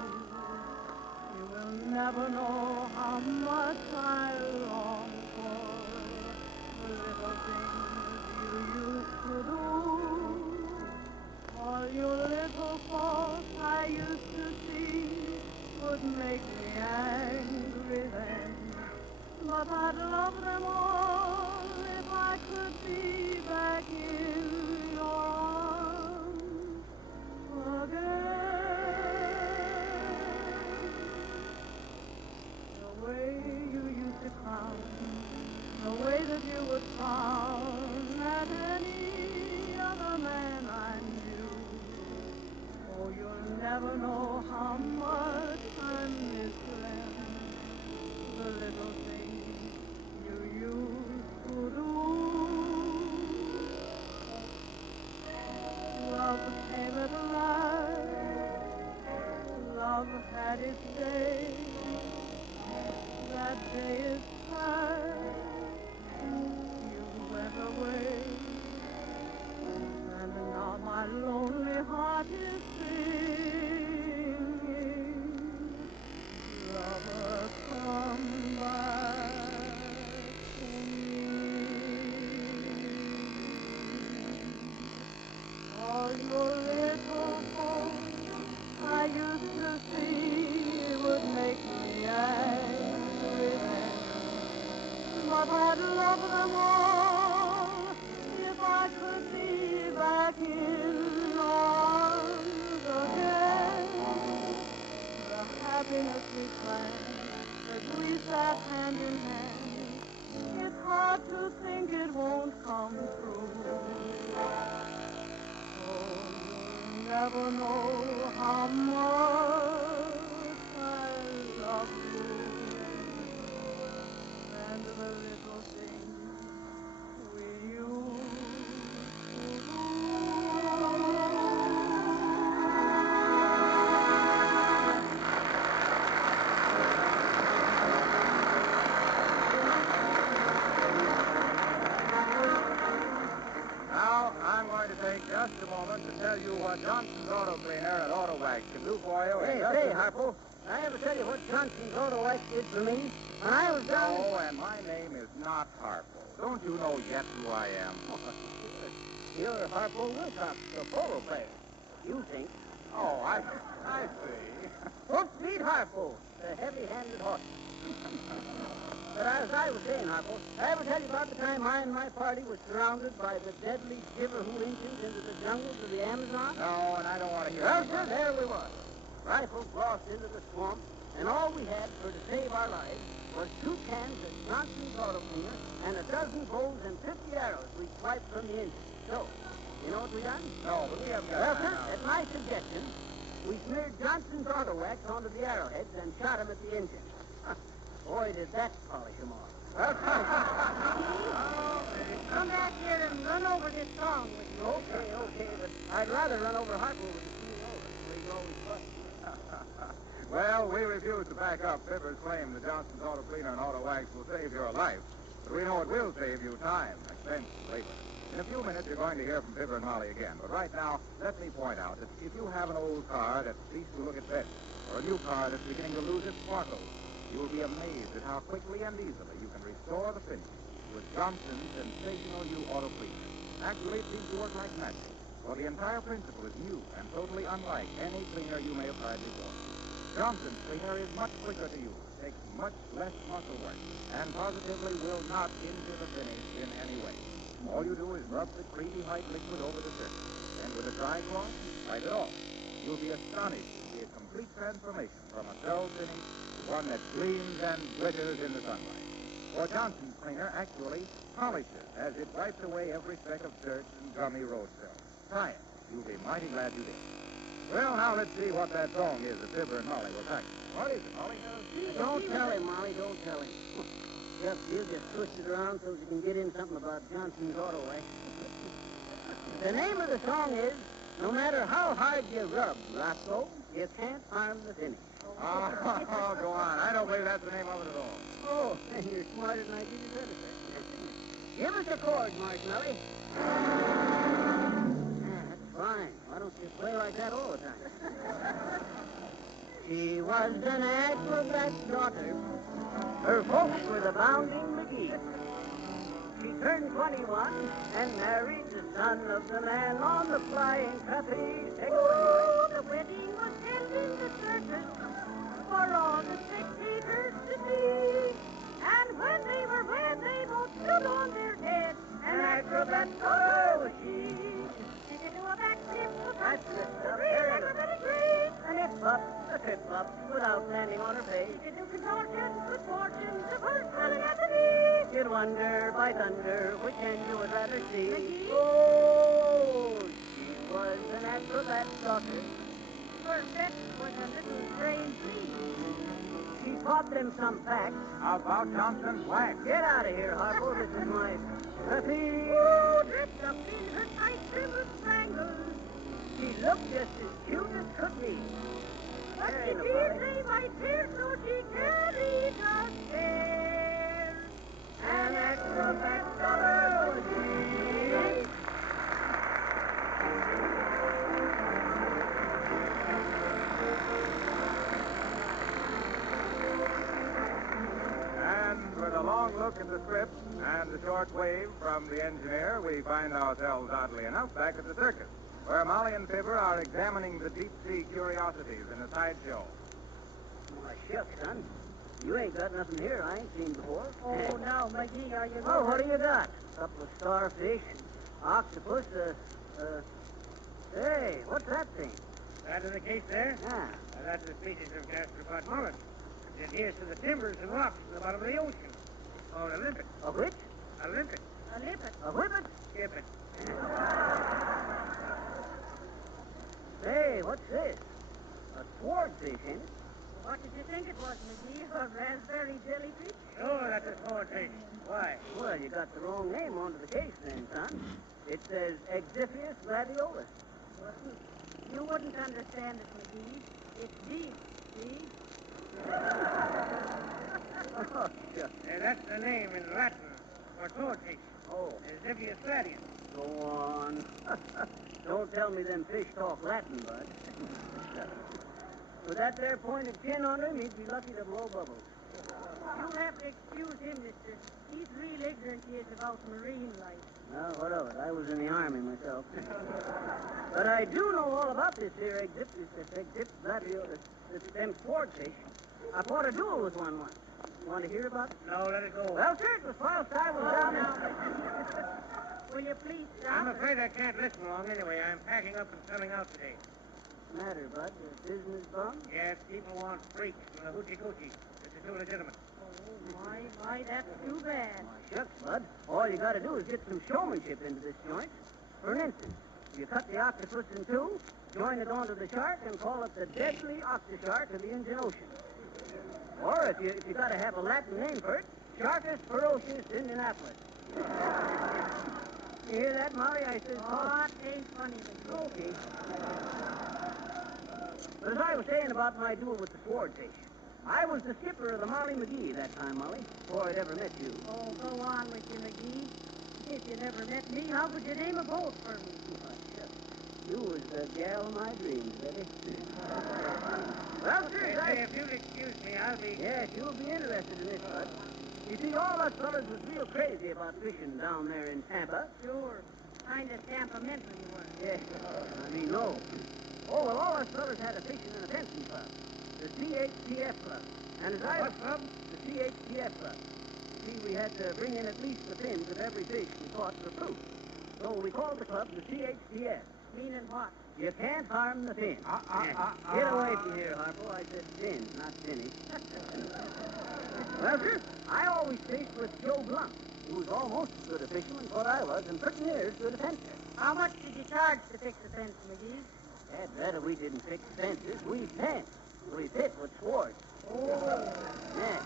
You will never know how much I long for the little things you used to do. All your little faults I used to see would make me angry then. But I'd love them all if I could be back in your arms again. The way never know how much I miss them. The little things you used to do. Love came at last. Love had its day. That day is past. You went away. And now my lonely heart is singing. Lover, come back to me. All your little folks I used to see would make me angry then. But I'd love them all if I could be back in arms again. The happiness we planned as we sat hand in hand, it's hard to think it won't come true. Oh, you'll never know how much I love you. And the little things we used to Now, I'm going to take just a moment to tell you what Johnson's Auto Cleaner and Auto Wax can do for you. in just a- Harpo, I ever tell you what Johnson's Auto Wax did for me? When I was down... No, and my name is not Harpo. Don't you know yet who I am? You're Harpo Wilcox, the polo player. You think. Oh, I see. Foot speed Harpo, the heavy-handed horseman. But as I was saying, Harpo, I ever tell you about the time I and my party were surrounded by the deadly giver-who Indians into the jungles of the Amazon? No, and I don't want to hear Well, it. sir, there we were. Rifles lost into the swamp, and all we had for to save our lives was 2 cans of Johnson's Auto Cleaner and a dozen bows and 50 arrows we swiped from the engine. So, you know what we done? No, but we haven't Well, got sir, time at my suggestion, we smeared Johnson's Auto Wax onto the arrowheads and shot 'em at the engine. Boy, did that polish 'em off. Well, Come back here and run over this song with me. okay, but I'd rather run over Harpo with his clean over, where he's always fussing. Well, we refuse to back up Fibber's claim that Johnson's Auto Cleaner and Auto Wax will save your life. But we know it will save you time, expense, labor. In a few minutes, you're going to hear from Fibber and Molly again. But right now, let me point out that if you have an old car that's ceased to look its best, or a new car that's beginning to lose its sparkle, you will be amazed at how quickly and easily you can restore the finish with Johnson's sensational new auto cleaner. Actually, it seems to work like magic, for the entire principle is new and totally unlike any cleaner you may have tried before. Johnson's cleaner is much quicker to use, takes much less muscle work, and positively will not injure the finish in any way. All you do is rub the creamy white liquid over the surface, and with a dry cloth, wipe it off. You'll be astonished to see a complete transformation from a dull finish to one that gleams and glitters in the sunlight. For Johnson's cleaner actually polishes as it wipes away every speck of dirt and gummy road film. Try it. You'll be mighty glad you did. Well, now let's see what that song is that Fibber and Molly were practicing. What is it, Molly? Don't tell him, Molly, don't tell him. You just twist it around so you can get in something about Johnson's Auto Wax. The name of the song is, No Matter How Hard You Rub, Roscoe, You Can't Harm the Finish. Oh, go on. I don't believe that's the name of it at all. Oh, then you're smarter than I give you credit for. Give us a chord, Marshmallow. That's fine. Why don't you play like that all the time? She was an acrobat's daughter. Her folks were the Bounding McGee. She turned 21 and married the son of the man on the flying trapeze. Oh, the wedding was held in the circus for all the spectators to see. And when they were wed, they both stood on their head. An acrobat's daughter was she. She could do a backflip, a That's front good stuff. flip, a acrobatic grace. An hip-up, a trip-up, without landing on her face. She could do contortions, proportions, of her swelling at the knee. You'd wonder, by thunder, which end you would rather see. McGee? Oh, she was an acrobat's daughter. Perfect was a little strange breed. She taught them some facts. How about Johnson's wax? Get out of here, Harpo. This is my... Ooh, dressed up in her tight silver spangles. She looked just as cute as could be. But There she ain't no did body. say my tears, so she carried us there. An extra bestseller was she. And with a long look at the script and a short wave from the engineer, we find ourselves, oddly enough, back at the circus, where Molly and Fibber are examining the deep-sea curiosities in a sideshow. Why, shucks, son. You ain't got nothing here I ain't seen before. Oh, now, McGee, are you Oh, what do you got? A couple of starfish, octopus, Hey, what's that thing? That in the case there? Ah, That's a species of gastropod mollusk. It adheres to the timbers and rocks in the bottom of the ocean. Called a limpet. a which? A limpet. a limpet? A whippet? Skip it. Say, what's this? A swordfish, ain't it? What did you think it was, McGee? A raspberry jellyfish? Sure, that's a swordfish. Why? Well, you got the wrong name onto the case then, son. It says Exiphius gladiolus. You wouldn't understand it, McGee. It's deep, see? Oh, shucks. That's the name in Latin for swordfish. Oh, Exiphius gladius. go on. Don't tell me them fish talk Latin, bud. With that there pointed chin on him, he'd be lucky to blow bubbles. You'll have to excuse him, mister. He's real ignorant he is about marine life. Well, what of it? I was in the army myself. But I do know all about this here Exiphius gladiolus. It's them swordfish. I fought a duel with one once. Want to hear about it? No, let it go. Well, sir, it was whilst I was down in... Will you please I'm stop? afraid I can't listen long anyway. I'm packing up and selling out today. Matter, bud? Business bum? Yes, people want freaks from the hoochie-coochie. This is too legitimate. Oh, my, that's too bad. Shucks, bud. All you gotta do is get some showmanship into this joint. For instance, you cut the octopus in two, join it onto the shark, and call it the deadly octoshark of the Indian Ocean. Or if you gotta have a Latin name for it, Sharkus ferocious Indianapolis. You hear that, Molly? I said, Oh, it ain't funny, McGee. okay. But as I was saying about my duel with the swordfish, I was the skipper of the Molly McGee that time, Molly, before I'd ever met you. Oh, go on with you, McGee. If you never met me, how could you name a boat for me? Why, shucks. You was the gal of my dreams, Betty. Well, sir, Hey, if you'll excuse me, I'll be... Yes, you'll be interested in this, bud. You see, all us fellas was real crazy about fishing down there in Tampa. Sure. Kind of temperamental you were. Yes, I mean, no. Oh, well, all us fellas had a fishing and a fencing club. The CHTF club. And as I... What club? The CHTF club. You see, we had to bring in at least the fins of every fish we caught for proof. So we called the club the CHTF. Meaning what? You can't harm the fin. Get away from here, Harpo. I said fin, not finish. Well, sir, I always fished with Joe Blunt, who was almost as good a fisherman as what I was, and pretty near as good a fencer. How much did you charge to fix the fence, McGee? That better we didn't fix fences. We fenced. We fit with swords. Oh. Yeah.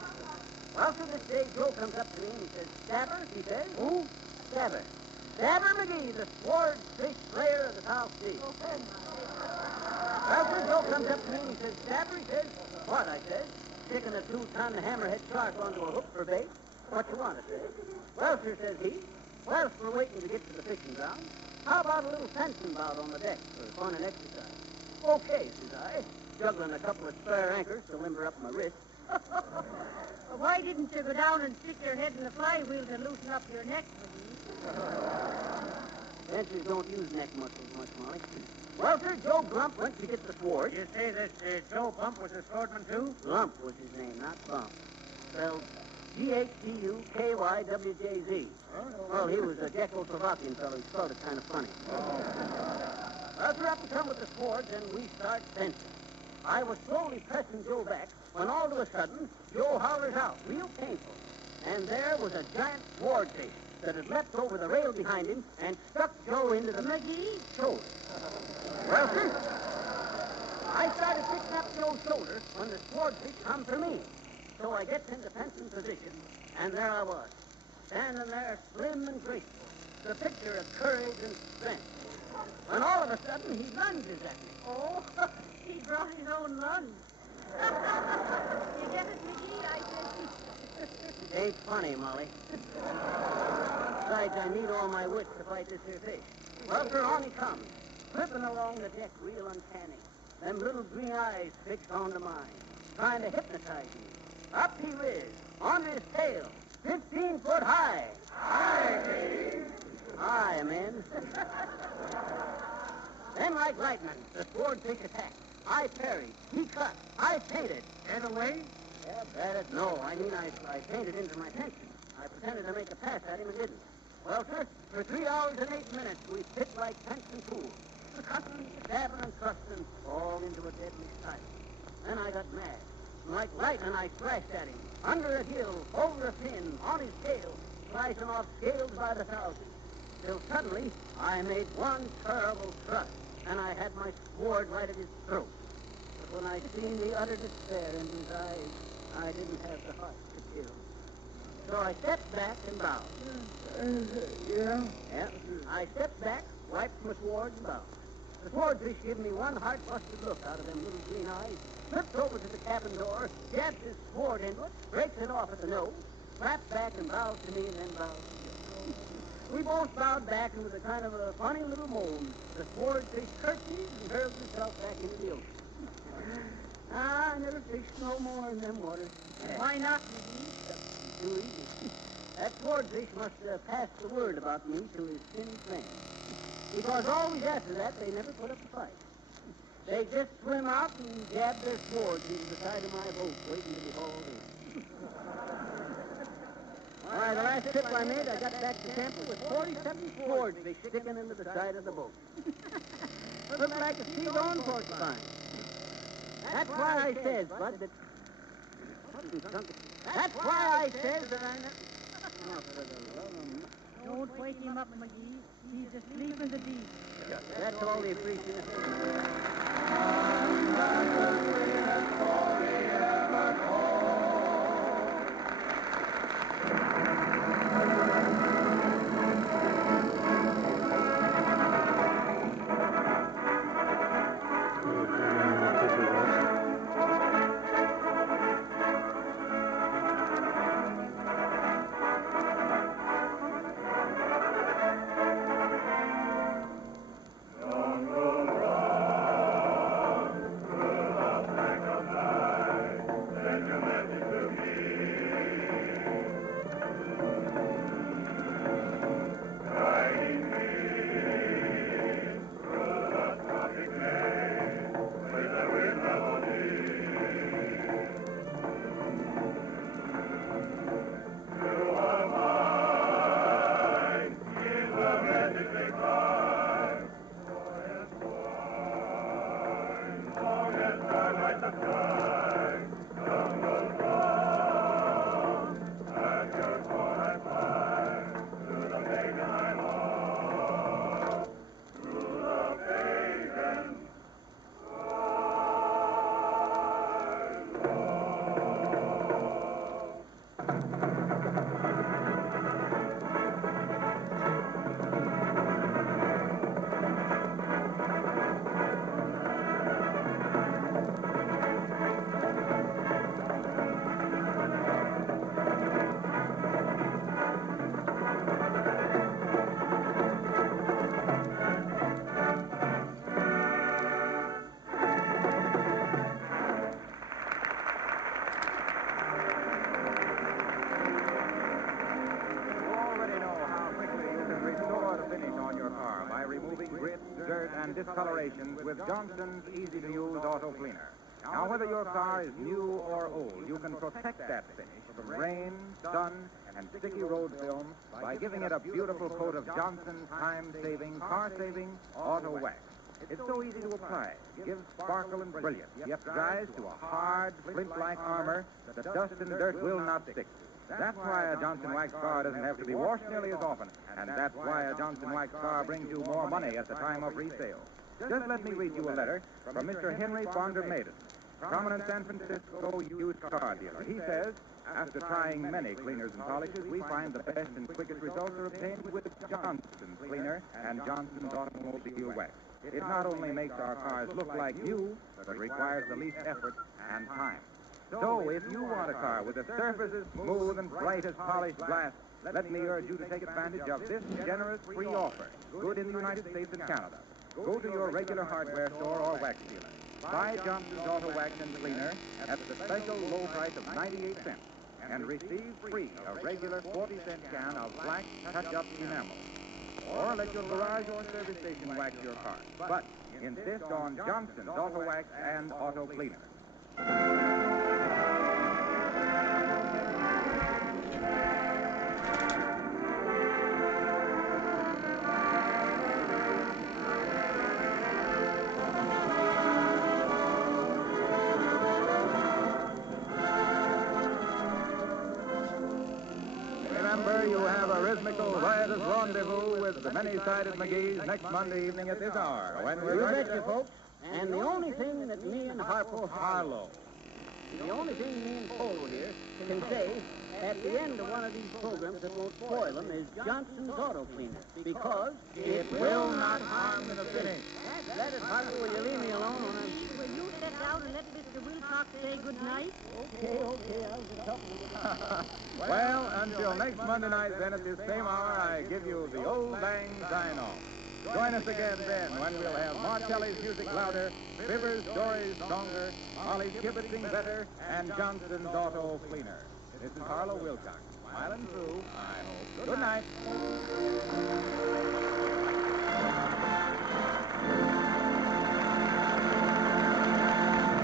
Well, to this day, Joe comes up to me and he says, Stabber, he says. Who? Stabber. Stabber McGee, the swordfish slayer of the South Sea. Oh, Well, sir, Joe comes up to me and he says, Stabber, he says. What, I says. Sticking a 2-ton hammerhead shark onto a hook for bait. What you want, I says. Well, sir, says he. Whilst we're waiting to get to the fishing ground, how about a little fencing bout on the deck for fun and exercise? Okay, says I, juggling a couple of spare anchors to limber up my wrist. Well, why didn't you go down and stick your head in the flywheel to loosen up your neck, McGee? Fencers don't use neck muscles much, Molly. Well, sir, Joe Glump went to get the sword. You say this Joe Bump was a swordman, too? Glump was his name, not Bump. Spelled Ghutukwjz. Well, he was a Czechoslovakian fellow. He spelled it kind of funny. Well, sir, up we come with the swords, and we start fencing. I was slowly pressing Joe back when all of a sudden, Joe hollers out, real painful. And there was a giant swordfish that had leapt over the rail behind him and stuck Joe into the McGee shoulder. Well, sir, I started picking up the old shoulder when the swordfish come for me. So I gets into fencing position, and there I was, standing there slim and graceful, the picture of courage and strength. When all of a sudden he lunges at me. Oh, he brought his own lunch. You get it, McGee? I said. Ain't funny, Molly. Besides, I need all my wits to fight this here fish. Well, sir, on he comes, flipping along the deck real uncanny. Them little green eyes fixed onto mine, trying to hypnotize me. Up he whiz, on his tail, 15 foot high. Aye, men. Then, like lightning, the swordfish attacked. I parried. He cut. I feinted. Get away? Yeah, bad no. I mean, I feinted into my tension. I pretended to make a pass at him and didn't. Well, sir, for 3 hours and 8 minutes, we fit like fencing fools. Cutting, stabbing, and thrusting, all into a deadly silence. Then I got mad. Like lightning, I slashed at him. Under a hill, over a pin, on his tail, slicing off scales by the thousands. Till suddenly, I made one terrible thrust, and I had my sword right at his throat. But when I seen the utter despair in his eyes, I didn't have the heart to kill. So I stepped back and bowed. Yeah? Yeah, I stepped back, wiped my sword, and bowed. The swordfish gave me one heart-busted look out of them little green eyes, slips over to the cabin door, jabs his sword into it, breaks it off at the nose, flaps back and bows to me, and then bows to me. We both bowed back, and with a kind of a funny little moan, the swordfish curtsied and hurled himself back into the ocean. I never fished no more in them waters. Why not, McGee? Too easy. That swordfish must have passed the word about me to his skinny friends. Because always after that, they never put up a fight. They just swim out and jab their swords into the side of my boat, waiting to be hauled in. All right, the last trip I made, I got back to Tampa with 47 swordfish sticking into the side of the boat. Looked like a sea-going porcupine. That's why I says, Bud, that... That's why I says that I never... Don't wake him up, McGee. He's asleep in the deep. That's all the appreciation. And discolorations with Johnson's easy-to-use auto cleaner. Now, whether your car is new or old, you can protect that finish from rain, sun, and sticky road film by giving it a beautiful coat of Johnson's time-saving, car-saving auto wax. It's so easy to apply, gives sparkle and brilliance, yet dries to a hard, flint-like armor that dust and dirt will not stick to. That's why a Johnson wax car doesn't have to be washed nearly as often, and that's why a Johnson wax car brings you more money at the time of resale. Just let me read you a letter from Mr. Henry Fonder Maiden, prominent San Francisco used car dealer. He says, after trying many cleaners and polishes, we find the best and quickest results are obtained with Johnson's Cleaner and Johnson's Automobile Wax. It not only makes our cars look like new, but requires the least effort and time. So if you want a car with the surface as smooth and bright as polished glass, let me urge you to take advantage of this generous free offer, good in the United States and Canada. Go to your regular hardware store or wax dealer. Buy Johnson's Auto Wax and Cleaner at the special low price of 98 cents and receive free a regular 40-cent can of black touch-up enamel. Or let your garage or service station wax your car. But insist on Johnson's Auto Wax and Auto Cleaner. Remember, you have a rhythmical, riotous rendezvous with the many-sided McGee's next Monday evening at this hour. When we're You betcha, folks. And the only thing that me and Harlow, the only thing me and Polo here can say at the end of one of these programs that won't spoil them is Johnson's Auto Cleaner, because it will not harm the finish. That is, Harlow, will you leave me alone? Will you sit down and let Mr. Wilcox say good night? Okay, I'll just talk to you. Well, until next Monday night, then, at this same hour, I give you the old bang sign-off. Join us again then, when we'll have Martelli's music louder, Fibber's stories stronger, Molly's kibitzing better, and Johnson's Auto Cleaner. This is Harlow Wilcox, smiling through, I hope. Good night.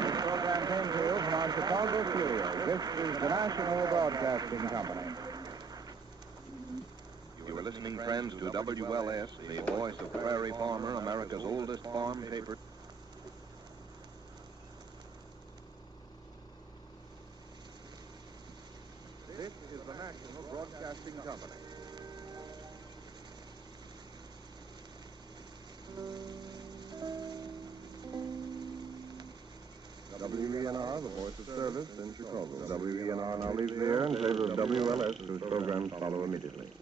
This program came to you from our Chicago studio. This is the National Broadcasting Company. You are listening, friends, to WLS, the voice of Prairie Farmer, America's oldest farm paper. This is the National Broadcasting Company. WENR, the voice of service in Chicago. WENR now leaves the air in favor of WLS, whose programs follow immediately.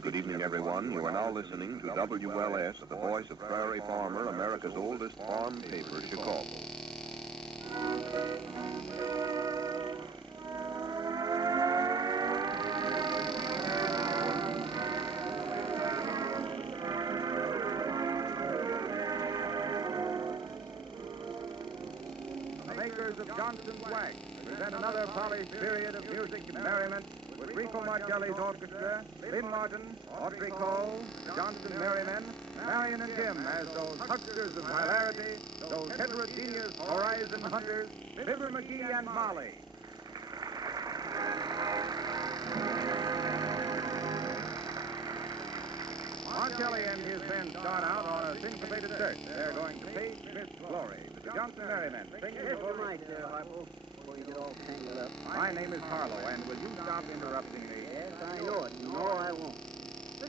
Good evening, everyone. You are now listening to WLS, the voice of Prairie Farmer, America's oldest farm paper, Chicago. The makers of Johnson's Wax present another polished period of music and merriment with Rico Marcelli's orchestra, Lynn Martin, Audrey Cole, Johnson Merrymen, Marion and Jim as those hucksters of hilarity, those heterogeneous horizon hunters, Fibber McGee and Molly. Marcelli and his men start out on a syncopated search. They're going to page Miss Glory. The Johnson Merrymen sing Yes, you might, Harlow, before you get all tangled up. My name is Harlow, and will you stop interrupting me? Yes, I know it. No, I won't.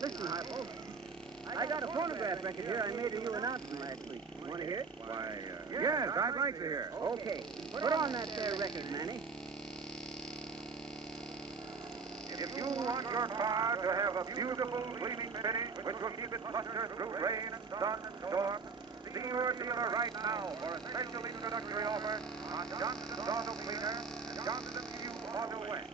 Listen, Harlow, I got a phonograph record here I made of you announcing last week. You want to hear it? Why, yes, I'd like to hear. Okay. Put on that there record, Manny. If you want your car to have a beautiful, gleaming finish, which will keep it luster through rain and sun and storm, see your dealer right now for a special introductory offer on Johnson's Auto Cleaner and Johnson's New Auto Wax.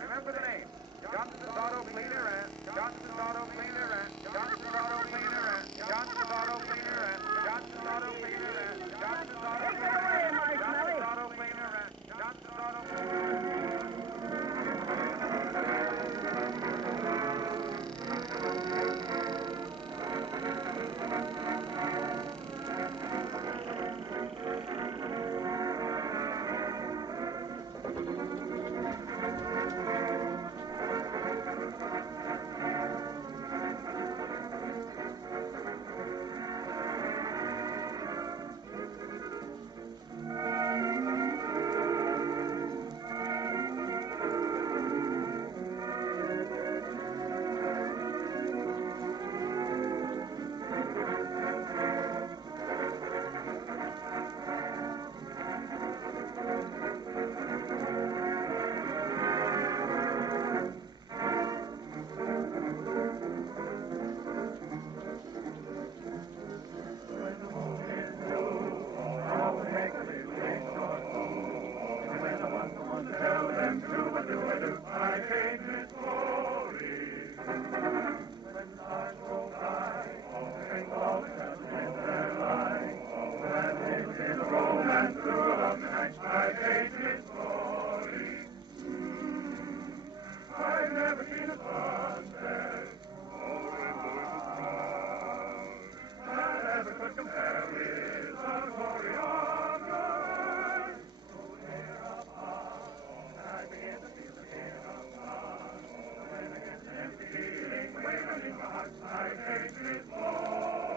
Remember the name, Johnson's Auto Cleaner and Johnson's Auto Cleaner and Johnson's Auto Cleaner and Johnson's Auto Cleaner and Johnson's Auto Cleaner and Johnson's Auto Cleaner and Johnson's Auto Cleaner and Johnson's Auto Cleaner. when the stars go by, think all the in their life. When it's in the romance of the night, my days glory. I've never seen a sunset, or rainbow in the sky, that ever could compare with the glory of your eyes. So near above, and I begin to feel the fear of God. When I get an empty feeling wavering in my heart, my faith is glory.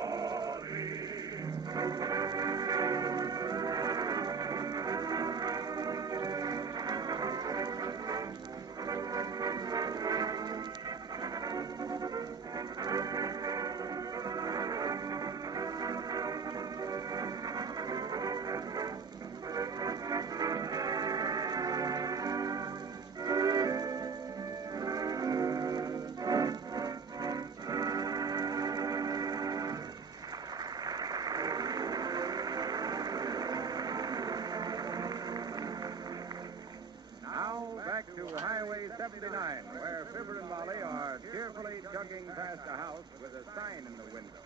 Now back to Highway 79, where Fibber and Molly are cheerfully chugging past a house with a sign in the window.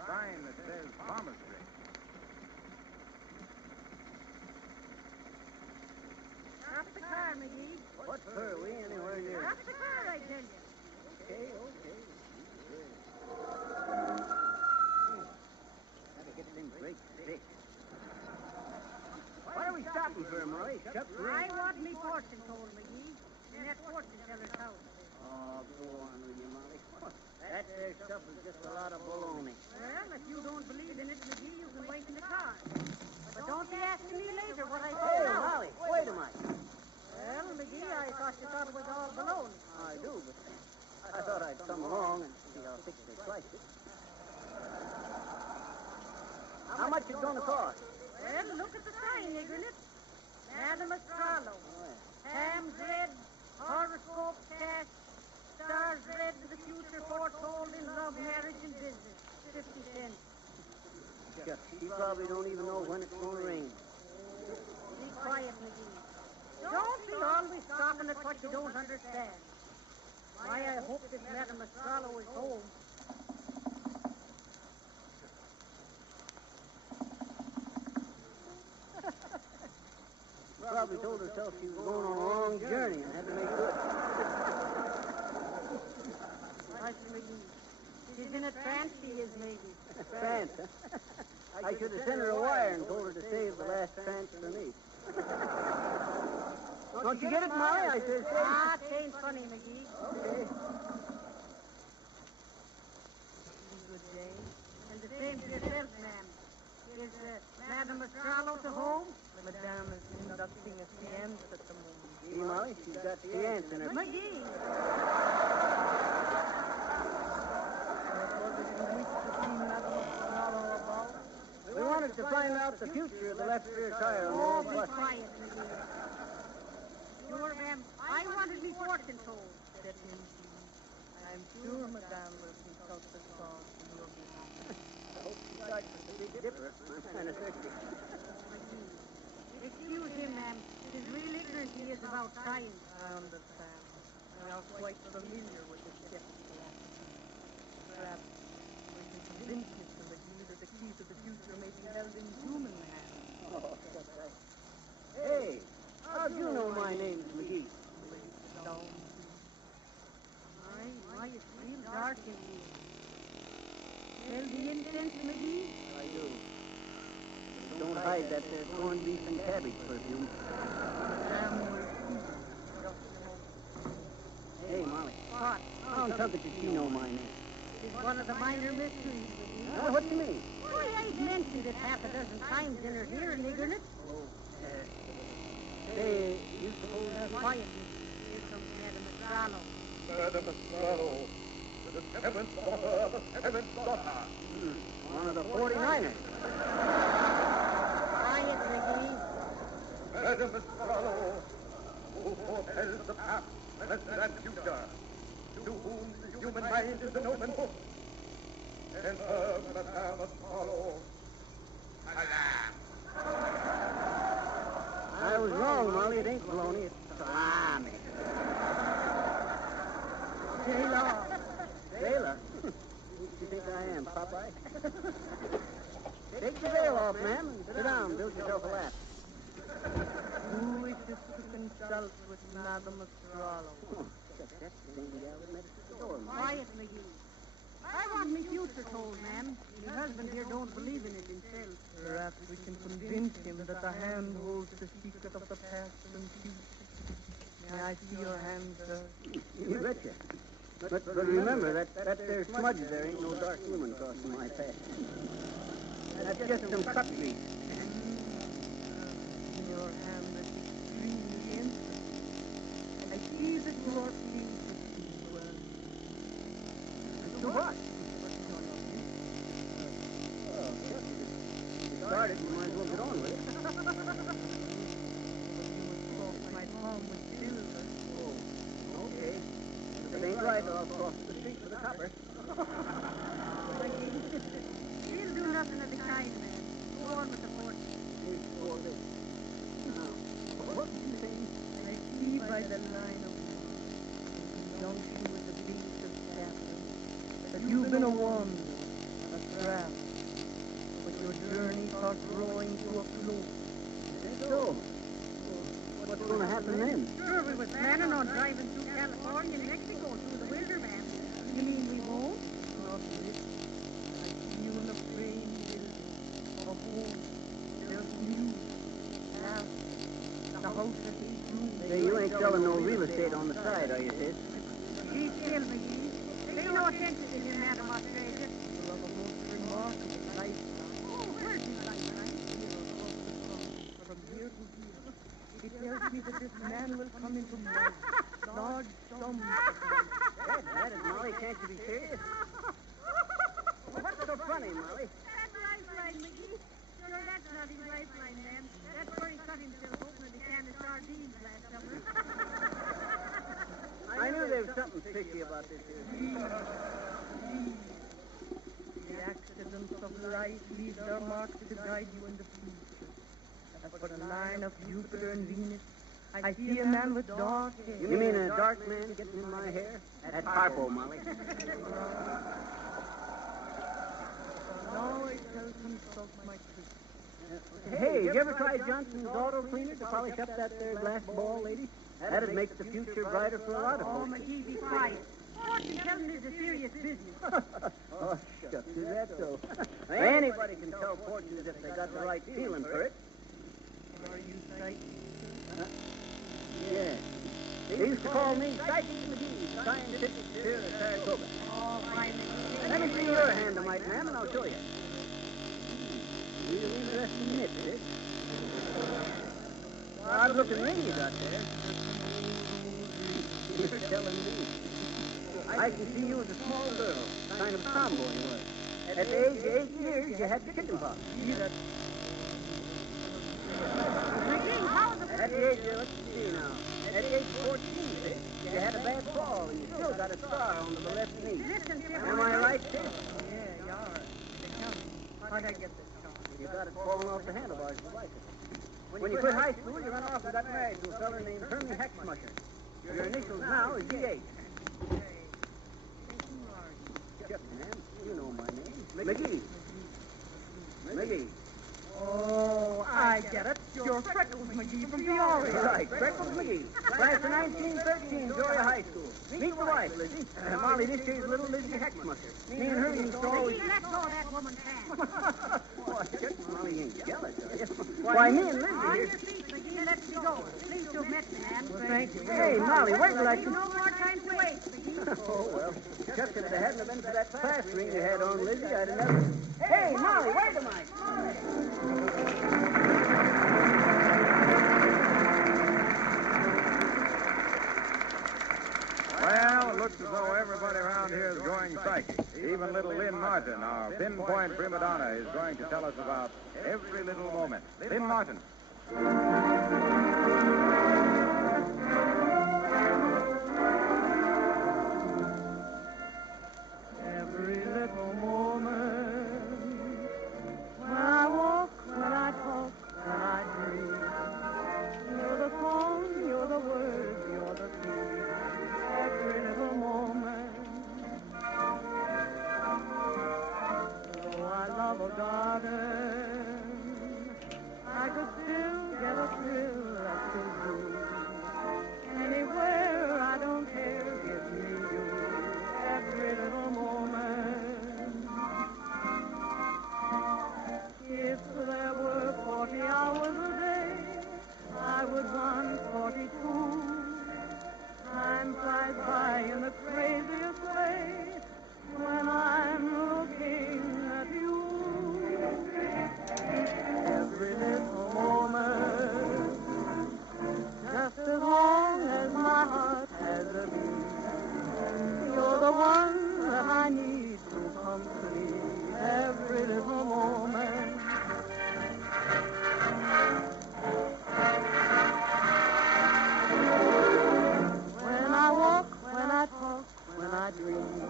A sign that says Palmer Street. Stop the car, McGee. What's her? We anywhere near. Stop the car, I tell you. Okay. Gotta get them brakes fixed. What are we stopping for, Molly? Chuck's I ring? want me fortune told, McGee. In that fortune teller's house. Oh, go on with you, Molly. That there stuff is just a lot of baloney. Well, if you don't believe in it, McGee, you can wait in the car. But don't be asking me later what I Hey, say now. Molly, wait a minute. Well, McGee, I thought you thought it was all baloney. I do, but I thought I'd come along and see how fixed they priced it. How much it gonna cost? Well, look at the sign, isn't it? Madam Estrallo. Oh, Ham's red, horoscope cast, stars red to the future foretold in love, marriage, and business. 50 cents. yeah. She probably don't even know when it's gonna rain. Be quiet, McGee. Don't be always stopping at what you don't understand. Why, I hope this Madam Estrallo is home. Probably told herself she was going on a long journey and had to make good. Hush, McGee. She's in a trance, she is, maybe. Trance, huh? I should have sent her a wire and told her to save the last trance for me. Don't you get it, Molly? I said save. Ah, it ain't funny, McGee. Okay. Good day. And the same to yourself, ma'am. Is Madam Estrallo to home? Madame is conducting a séance at the moment. See, Molly, she's got seance in her. McGee! What did you wish to see Madame Estrallo about? We wanted to find out the future of the left rear tire on the Oh, old be bus. quiet, McGee. Sure, ma'am. I wanted me fortune told. Step in, please. I'm sure Madame will consult the stars on your behalf. I hope she starts with the Big Dipper. I'm kind of thirsty. McGee. Excuse him, ma'am. His real ignorance he is about science. I understand. We are quite familiar with the steps of philosophy. Perhaps we can convince Mr. McGee that the key to the future may be held in human hands. Oh, that's right. Hey, how'd you know my name's McGee? Please sit down. Why, it's real dark in here. Smell the incense, McGee? I do. Don't hide that there's corned beef and cabbage perfume. Madame will see. Just a moment. Hey, Molly. What? How come did she know my name? It's one of the minor mysteries, McGee. What do you mean? Why, I've mentioned it half a dozen times in her hearing, isn't it? Say, you suppose... Quiet, McGee. Here comes Madam Estrallo. Madam Estrallo, the seventh daughter. One of the 49ers. Quiet, McGee. Madam Estrallo, who foretells the past, present, and future, to whom the human mind is an open book. And her, Madame Estrallo, I was wrong, Molly. It ain't baloney. It's salami. Say, Lord. Say gorilla. You think I am, Popeye? Take the veil off, ma'am, and sit down. Build yourself a lap. Who wishes to consult with Madam Astrologer? Oh, that's the same gal that met us at the door, ma'am. Quiet, McGee. I want me future told, ma'am. Your husband here don't believe in it himself. Perhaps we can convince him that the hand holds the secret of the past and future. May I see your hand, sir? You betcha. But remember, that there smudge there ain't no dark human crossing my path. That's just some cut grease. Your hand is extremely intimate. I see that you are pleased with me well. So what? Oh, you started, you might as well get on with it. My palm with silver. Oh, okay. If it ain't right, I'll cross the street for the copper. He'll do nothing of the kind, man. Go on with the fortune. What do you think? I see by the line of junction with the beast of Saturn that you've been a wanderer, a traveler. But your journey starts growing to a close. So, what's going to happen then? Sure, we was planning on driving through California and Mexico through the wilderness. You mean we won't? Not this. I see you in the frame building, a home. There's music, laughter, the house that hates you. Hey, you ain't selling no real estate on the side, are you, Sid? Be still, McGee. Pay no attention to him, Madam Australia. You have a most remarkable lifestyle. Oh, where's his lifetime? From here to here, it tells me that this man will come into large sums of money. That is, Molly, can't you be serious? What's so funny, Molly? That's lifeline, McGee. Sure, that's not his lifeline, man. That's where he cut himself opening a can of sardines last summer. I knew there was something fishy about this here. The accidents of life leave their marks to guide you in the future. As for the line of Jupiter and Venus, I see a man with dark hair. You mean a dark man getting in my hair? That's Harpo, Molly. Now I shall consult my trick. Hey, you ever try Johnson's auto cleaner to polish up that there glass ball, lady? That'd make the future brighter for a lot of Oh, folks. McGee, be quiet. Fortune telling is a serious business. Oh, shucks, is that so? Anybody can tell fortunes if they got the right feeling for it. Are you psychic? Yeah. They used to call me Psychic McGee, scientific here at Saratoga. Oh, fine, McGee. Let me see your hand, ma'am, and I'll show you. Real interesting nip, eh? Odd looking ring you got there. You're telling me. I can see you as a small girl, kind of tomboy you was. At the age of 8 years, you had chicken pox. McGee, how is At the age of, let's see now, at the age of 14, eh? You had a bad fall, and you still got a scar on the left knee. Listen, Am I right, sis? Yeah, you are. How'd I get this job? You got it falling off the handlebars, you like it. When you quit high school, you ran off and got married to a feller named Hermie Hecksmusher. Your initials now is GH. Shucks, man, you know my name. McGee. McGee. Oh, I get it. You're Freckles McGee from Peoria. Right, Freckles McGee. Class of 1913, Peoria High School. Meet the wife, Lizzie. Molly, this here's little Lizzie Hecksmusher. Me and her used to always... McGee, let go of that woman's hand. Boy, shucks, Molly ain't jealous, are you? Why, me and Lizzie On here... your feet, McGee, let me go. Please to have met me, man. Well, thank you. Hey, Molly, wait till I... No more time to waste, McGee. Oh, well, shucks, if it hadn't been for that class ring you had on, Lizzie, I'd have never... Hey, Molly, wait a minute. Well, it looks as though everybody around here is going psychic. Even little Lynn Martin, our pinpoint prima donna, is going to tell us about every little moment. Lynn Martin. Every little moment. When I walk, when I talk, when I dream. You're the song, you're the words, you're the theme. Every little moment.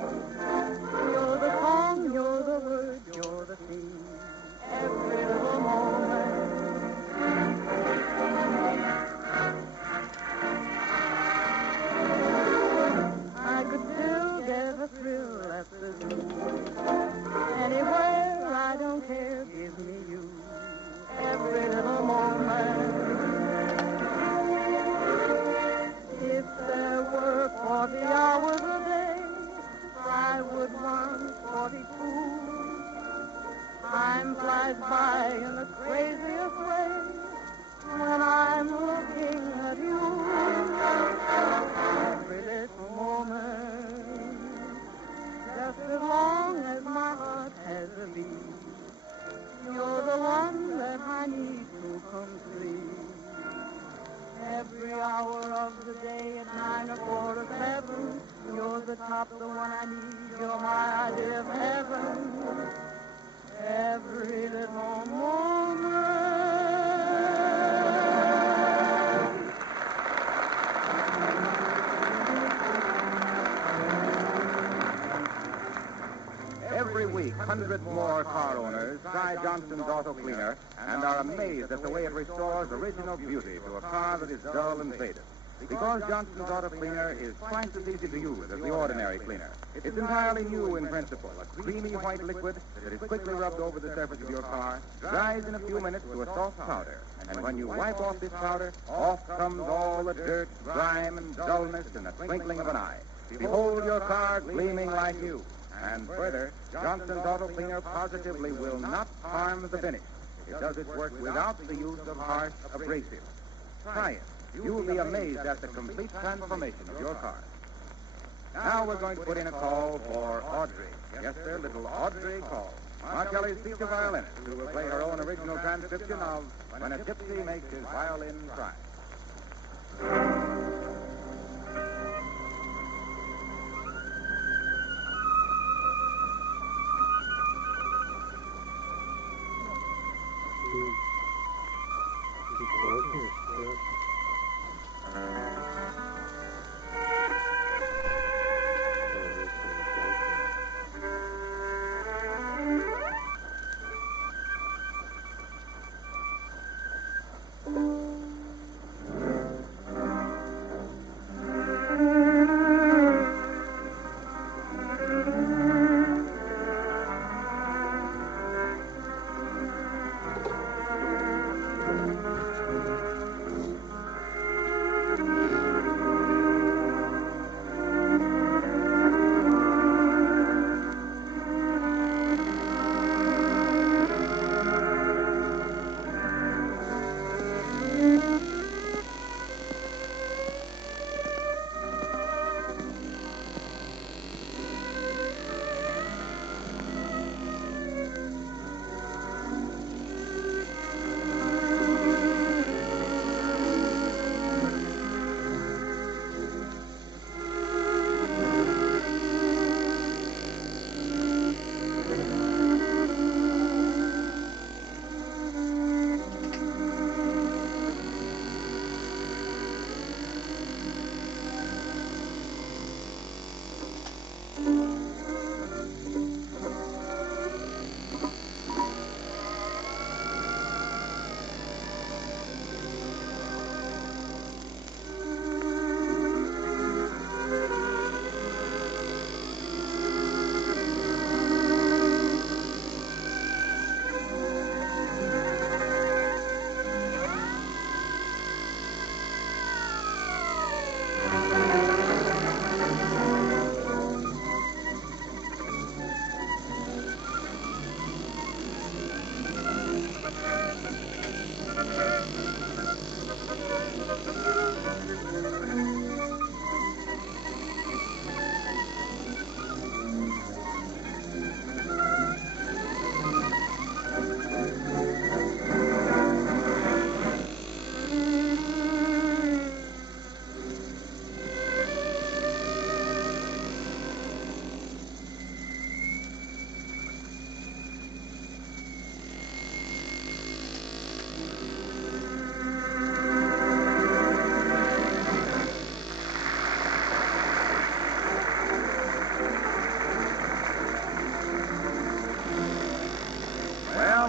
You're the song, you're the word, you're the theme. Every little moment. I could still get a thrill at the zoo. Anywhere, I don't care, give me you. Every little moment. If there were 40 hours a day, I would want 42. Time flies by in the craziest way when I'm looking at you. Every little moment, just as long as my heart has a beat, you're the one that I need to complete. Every hour of the day at 9 or 4 or 7, you're the top, the one I need. You're my idea of heaven. Every little moment. Every week, hundreds more car owners try Johnson's Auto Cleaner and are amazed at the way it restores original beauty to a car that is dull and faded. Because Johnson's Auto Cleaner is twice as easy to use as the ordinary cleaner. It's entirely new in principle, a creamy white liquid that is quickly rubbed over the surface of your car, dries in a few minutes to a soft powder. And when you wipe off this powder, off comes all the dirt, grime, and dullness in the twinkling of an eye. Behold your car gleaming like new. And further, Johnson's Auto Cleaner positively will not harm the finish. It does its work without the use of harsh abrasives. Try it. You will be amazed at the complete transformation of your car. Now we're going to put in a call for Audrey. Yes, sir, little Audrey Call. Marcelli's feature violinist, who will play her own original transcription of When a Gypsy Makes His Violin Cry. Keep talking or stop?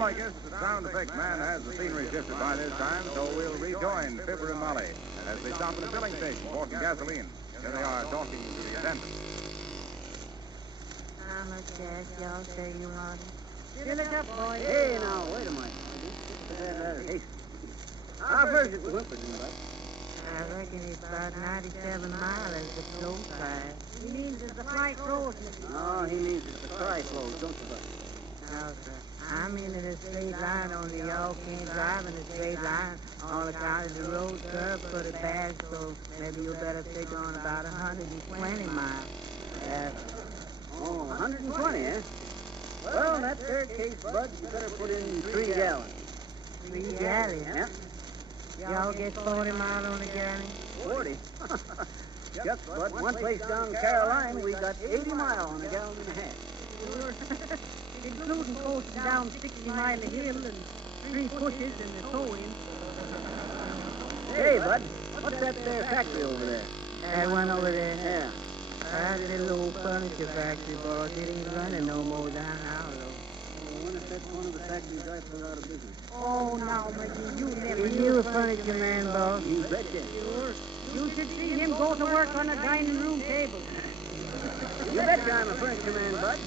I guess the sound effects man has the scenery shifted by this time, so we'll rejoin Fibber and Molly as they stop at a filling station for some gasoline. Here they are talking to the attendant. How much gas y'all say you want? Fill it up, boy. Hey, now, wait a minute. Hey. How far is it to Whimperton, bud? I reckon it's about 97 miles as the flow side. He means it's the flight road. No, he means it's the tri-flow, don't you, bud? No, sir. I'm in a straight line, only y'all can't drive in a straight line. On account of the road curve for the bag, so maybe you better figure on about 120 miles. Oh, 120, eh? Well, in that third case, bud, you better put in 3 gallons. 3 gallons? Yeah. Y'all get 40 miles on a gallon? 40? Shucks, bud. One place down in Carolina, we got 80 miles on a gallon and a half. Including coasting down 60 mile a hill and 3 pushes and the towing. Hey, bud, what's that there factory over there? That one over there? Yeah. That's a little old furniture factory, boss. It ain't running no more down now, though. I wonder if that's one of the factories I put out of business. Oh, now, McGee, you never Is you a furniture man, boss? You betcha. Sure. You should see him go to work on a dining room table. You betcha I'm a furniture man, bud.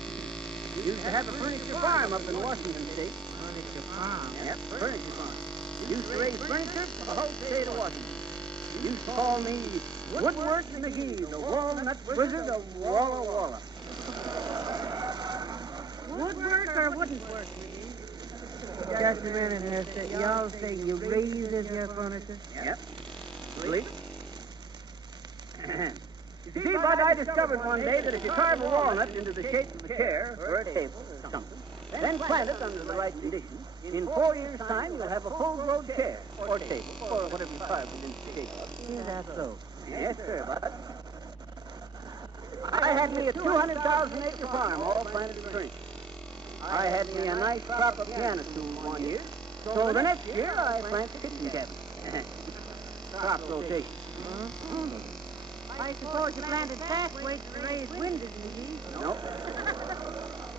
Used to have a furniture farm up in Washington State. Furniture farm? Yep, furniture farm. Used to raise furniture for the whole state of Washington. Used to call me Woodwork McGee, the walnut wizard of Walla Walla. Woodwork or wouldn't work, McGee? Just a minute, mister. Y'all say you raise this here furniture? Yep. Really? You see, Bud, I discovered one day that if you carve a walnut into the shape of a chair or a table or something, then plant it under the right conditions, in 4 years' time you'll have a full-grown chair or table or whatever you carve it into the shape of. Is that so? Yes, sir, Bud. I had me a 200,000-acre farm all planted with furniture. I had me a nice crop of piano stools one year, so the next year I planted kitchen cabinets. Crop rotation. I suppose you planted fast weights to raise windows, McGee. Nope.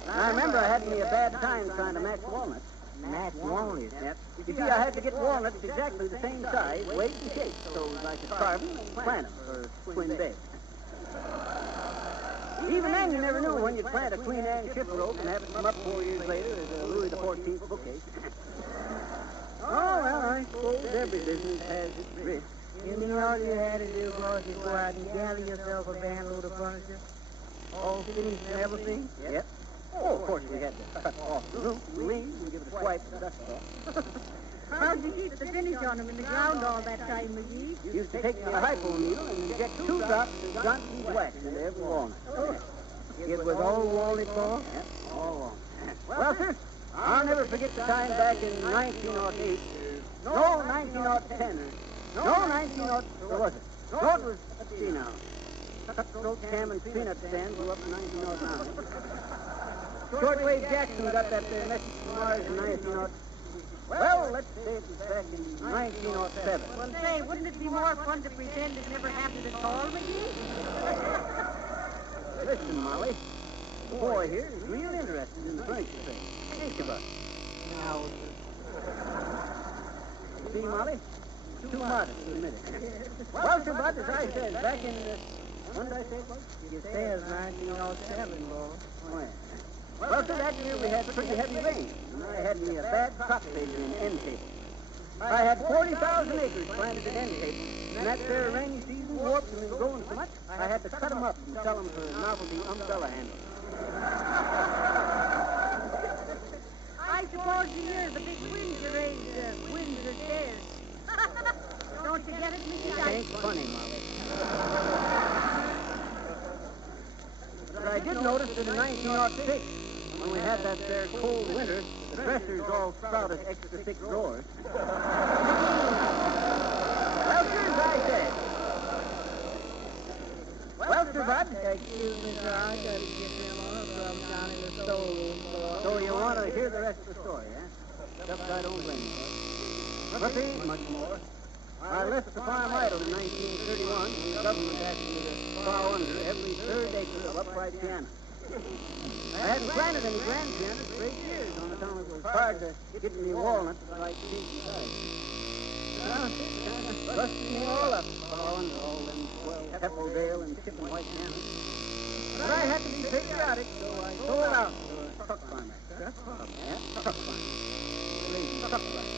I remember I had me a bad time trying to match walnuts. Match walnuts? Yep. You see, I had to get walnuts exactly the same size, weight, and shape, so I could carve them and plant them for twin beds. Even then, you never knew when you'd plant a Queen Anne chipper oak and have it come up 4 years later as a Louis XIV bookcase. Oh, well, I suppose every business has its risk. You mean all you had to do was to go out and gather yourself a van load of furniture? All finished and everything? Yep. Oh, of course we had to cut off the roof, the leaves, and give it a swipe to dust off. How'd you keep the finish on them in the ground all that time, McGee? Used to take me a hypo needle and inject 2 drops of Johnson's wax into every walnut. It was all walnut, boss? Yep, all walnut. Well, sir, I'll never forget the time back in 1908. No, 1910. No, 1908. Or was it? No, it was, let's see now. Cutthroat Cam and Peanut Stand blew up in 1909. Shortwave Jackson got that there message from Mars in 1908. Well, let's say it was back in 1907. Well, say, wouldn't it be more fun to pretend it never happened at all, McGee? Listen, Molly, the boy here is real interested in the furniture thing. Think about it. No, See, Molly? Too modest to admit it. Well, sir, Bud, as I said, back in, when did I say it was? you said 1907, boss. Oh, yeah. Well, sir, that year we had pretty heavy rain, and I had me a bad crop failure in end table. I had 40,000 acres planted in end table, and that there rainy season warped them and growing so much, I had to cut them up and sell them for novelty umbrella handles. I suppose the year the big winds are raised, winds are stairs. Don't you get it, McGee? It ain't funny, Molly. But I did notice that in 1906, when we had that there cold winter, the dressers all sprouted extra thick drawers. Well, sir, as I said. Well, sir, Bud. Excuse me, sir. I gotta get them on from down in the storeroom, boss. So you want to hear the rest of the story, eh? Except I don't blame you. But there ain't much more. I left the farm idle in 1931 when the government asked me to plow under every third acre of upright piano. I hadn't planted any grand pianos for 8 years on account it was hard to get any walnuts with the right shape inside. Busted me all up, falling to all them swell Pepperdale and chipping white pianos. But I had to be patriotic, so I sold out to a truck farmer. Truck farmer? Yeah, truck farmer. Truck farmer.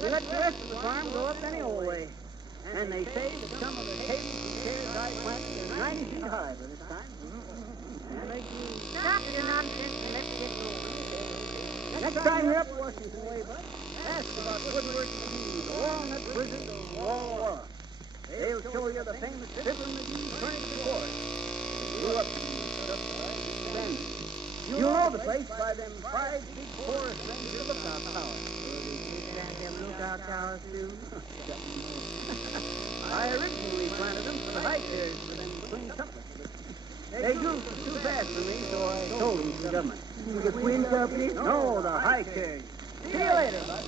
They let the rest of the farm go up any old way. And they say that some of the tables and chairs I planted are 90 feet high by this time. Stop your nonsense and let's get going. Next time you're up Washington way, bud, ask about Woodward McGee, the walnut wizard of Walla Walla. They'll show you the famous Fiddler McGee furniture court. You up then. You'll know the place by them 5 big forest ranger lookout towers. Them lookout towers, too. I originally planted them for the high chairs for them twin couplets. They grew too fast for me, so I sold them to the government. The twin company? No, the high chairs. See you later, bud.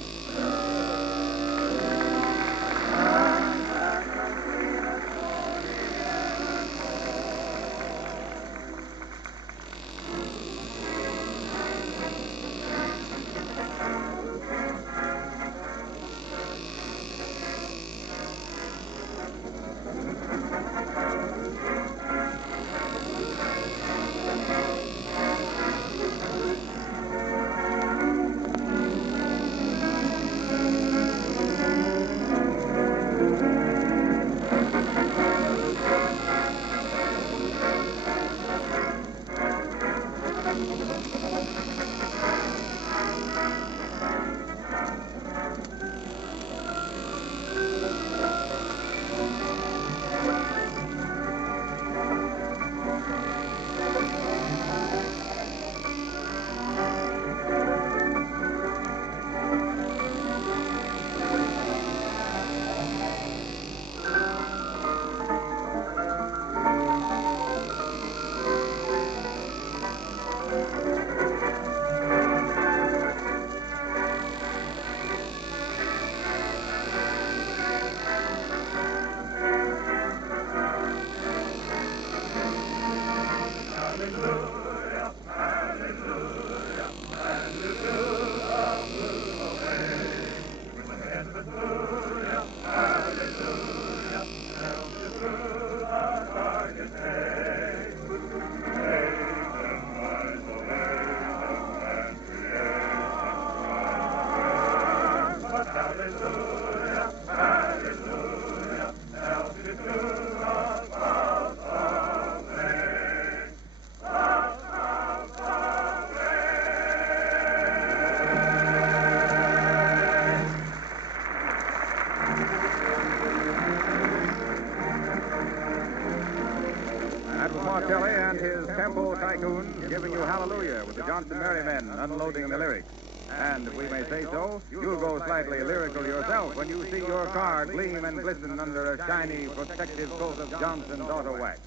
Kelly and his tempo tycoon giving you Hallelujah with the Johnson Merrymen unloading the lyrics. And if we may say so, you'll go slightly lyrical yourself when you see your car gleam and glisten under a shiny protective coat of Johnson's Auto Wax.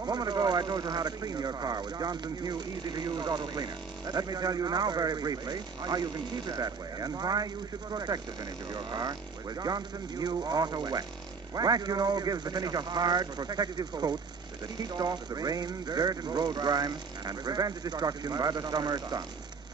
A moment ago, I told you how to clean your car with Johnson's new easy-to-use auto cleaner. Let me tell you now very briefly how you can keep it that way and why you should protect the finish of your car with Johnson's new Auto Wax. Wax, you know, gives the finish a hard, protective coat that keeps off the rain, dirt, and road grime and prevents destruction by the summer sun.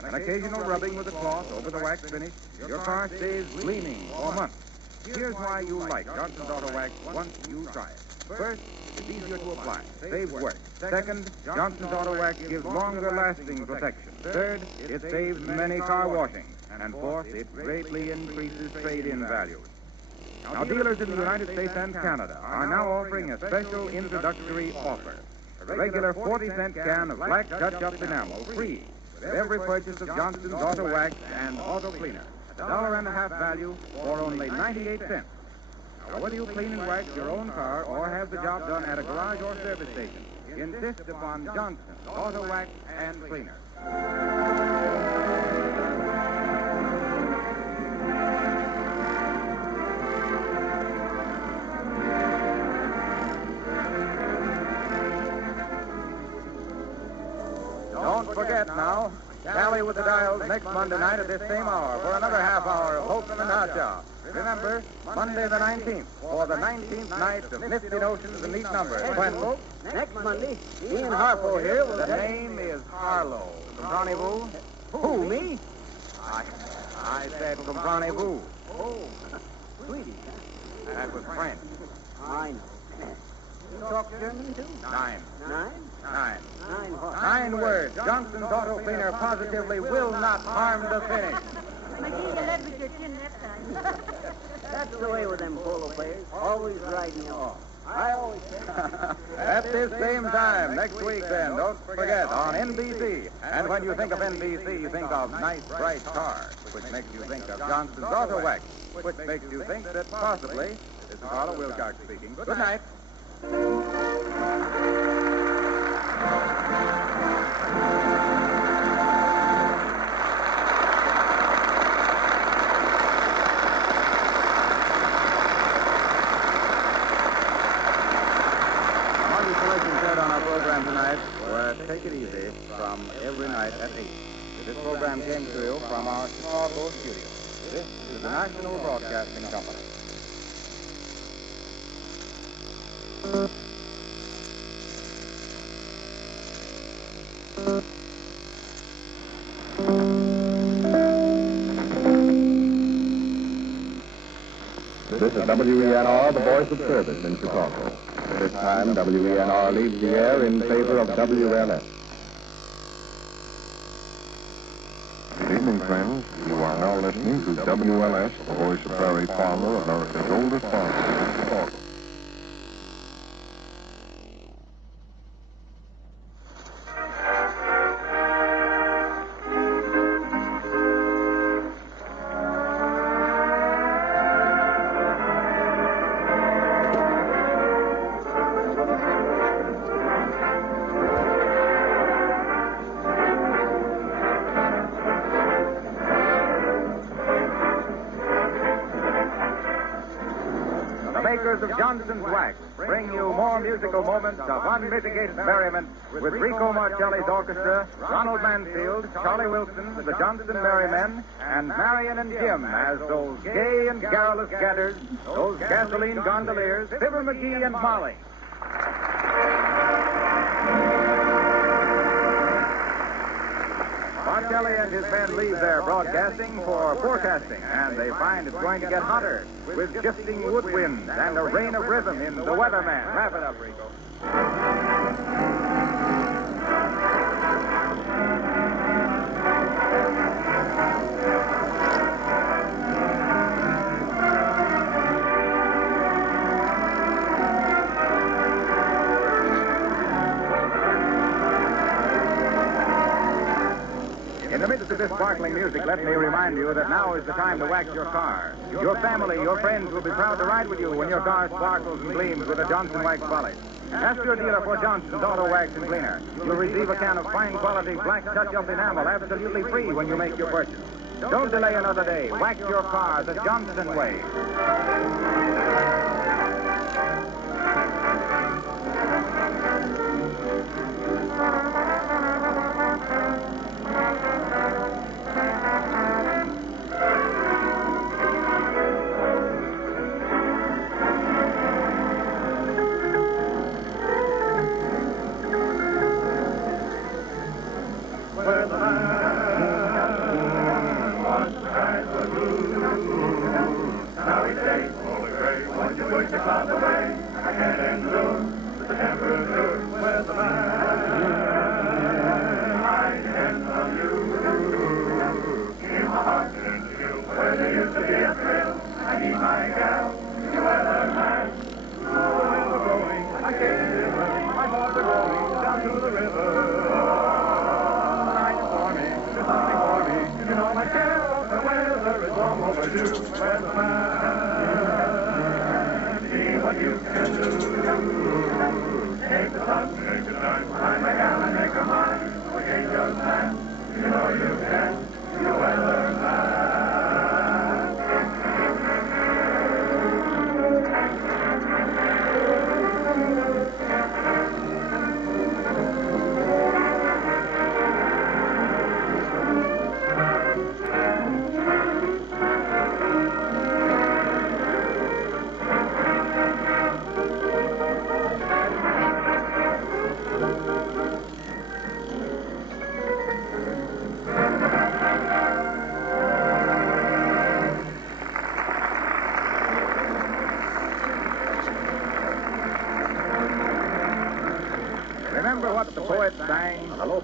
An occasional rubbing with a cloth over the wax finish, your car stays gleaming for months. Here's why you like Johnson's Auto Wax once you try it. First, it's easier to apply, saves work. Second, Johnson's Auto Wax gives longer-lasting protection. Third, it saves many car washings. And fourth, it greatly increases trade-in values. Now, dealers in the United States and Canada are now offering a special introductory offer. A regular 40-cent can of black touch-up enamel free with every purchase of Johnson's Auto Wax and Auto Cleaner. $1.50 value for only 98 cents. Now, whether you clean and wax your own car or have the job done at a garage or service station, insist upon Johnson's Auto Wax and Cleaner. Don't forget now, tally with the dials next Monday night at this same hour for another half hour of Holcomb and Hotshot. Remember, Monday the 19th, for the 19th night of Misty Notions and Neat Numbers. When, folks? Next Monday, Ian Harpo here will... The name is Harlow. From Rendezvous? Who, me? I said from Rendezvous. Oh, sweetie, That was French. I know. You talk German, too? 9. 9? 9. 9 what? 9 words. Johnson's auto cleaner positively will not harm the finish. McGee, you led with your chin that time. That's the way with them polo players, always riding you off. I always say. At this same time, next week then, don't forget, on NBC. And when you think of NBC, you think of nice, bright cars, which makes you think of Johnson's Auto Wax, which makes you think that possibly, this is Harlow Wilcox speaking. Good night. On our program tonight were Take It Easy from Every Night at 8. This program came to you from our Chicago studio. This is the National Broadcasting Company. This is WENR, the voice of service in Chicago. This time, WENR leaves the air in favor of WLS. Good evening, friends. You are now listening to WLS, the voice of Prairie Farmer, America's oldest farmer in Chicago. Of Johnson's Wax bring you more musical moments of unmitigated merriment with Rico Marcelli's orchestra, Ronald Mansfield, Charlie Wilson, the Johnson Merrymen, and Marion and Jim as those gay and garrulous gadders, those gasoline gondoliers, Fibber McGee and Molly. Marcelli and his men leave their broadcasting for forecasting, and they find it's going to get hotter with shifting wood winds and a rain of rhythm in The Weatherman. Wrap it up, Rico. In the midst of this sparkling music, let me remind you that now is the time to wax your car. Your family, your friends will be proud to ride with you when your car sparkles and gleams with a Johnson Wax polish. Ask your dealer for Johnson's Auto Wax and Cleaner. You'll receive a can of fine quality black touch-up enamel absolutely free when you make your purchase. Don't delay another day. Wax your car the Johnson way.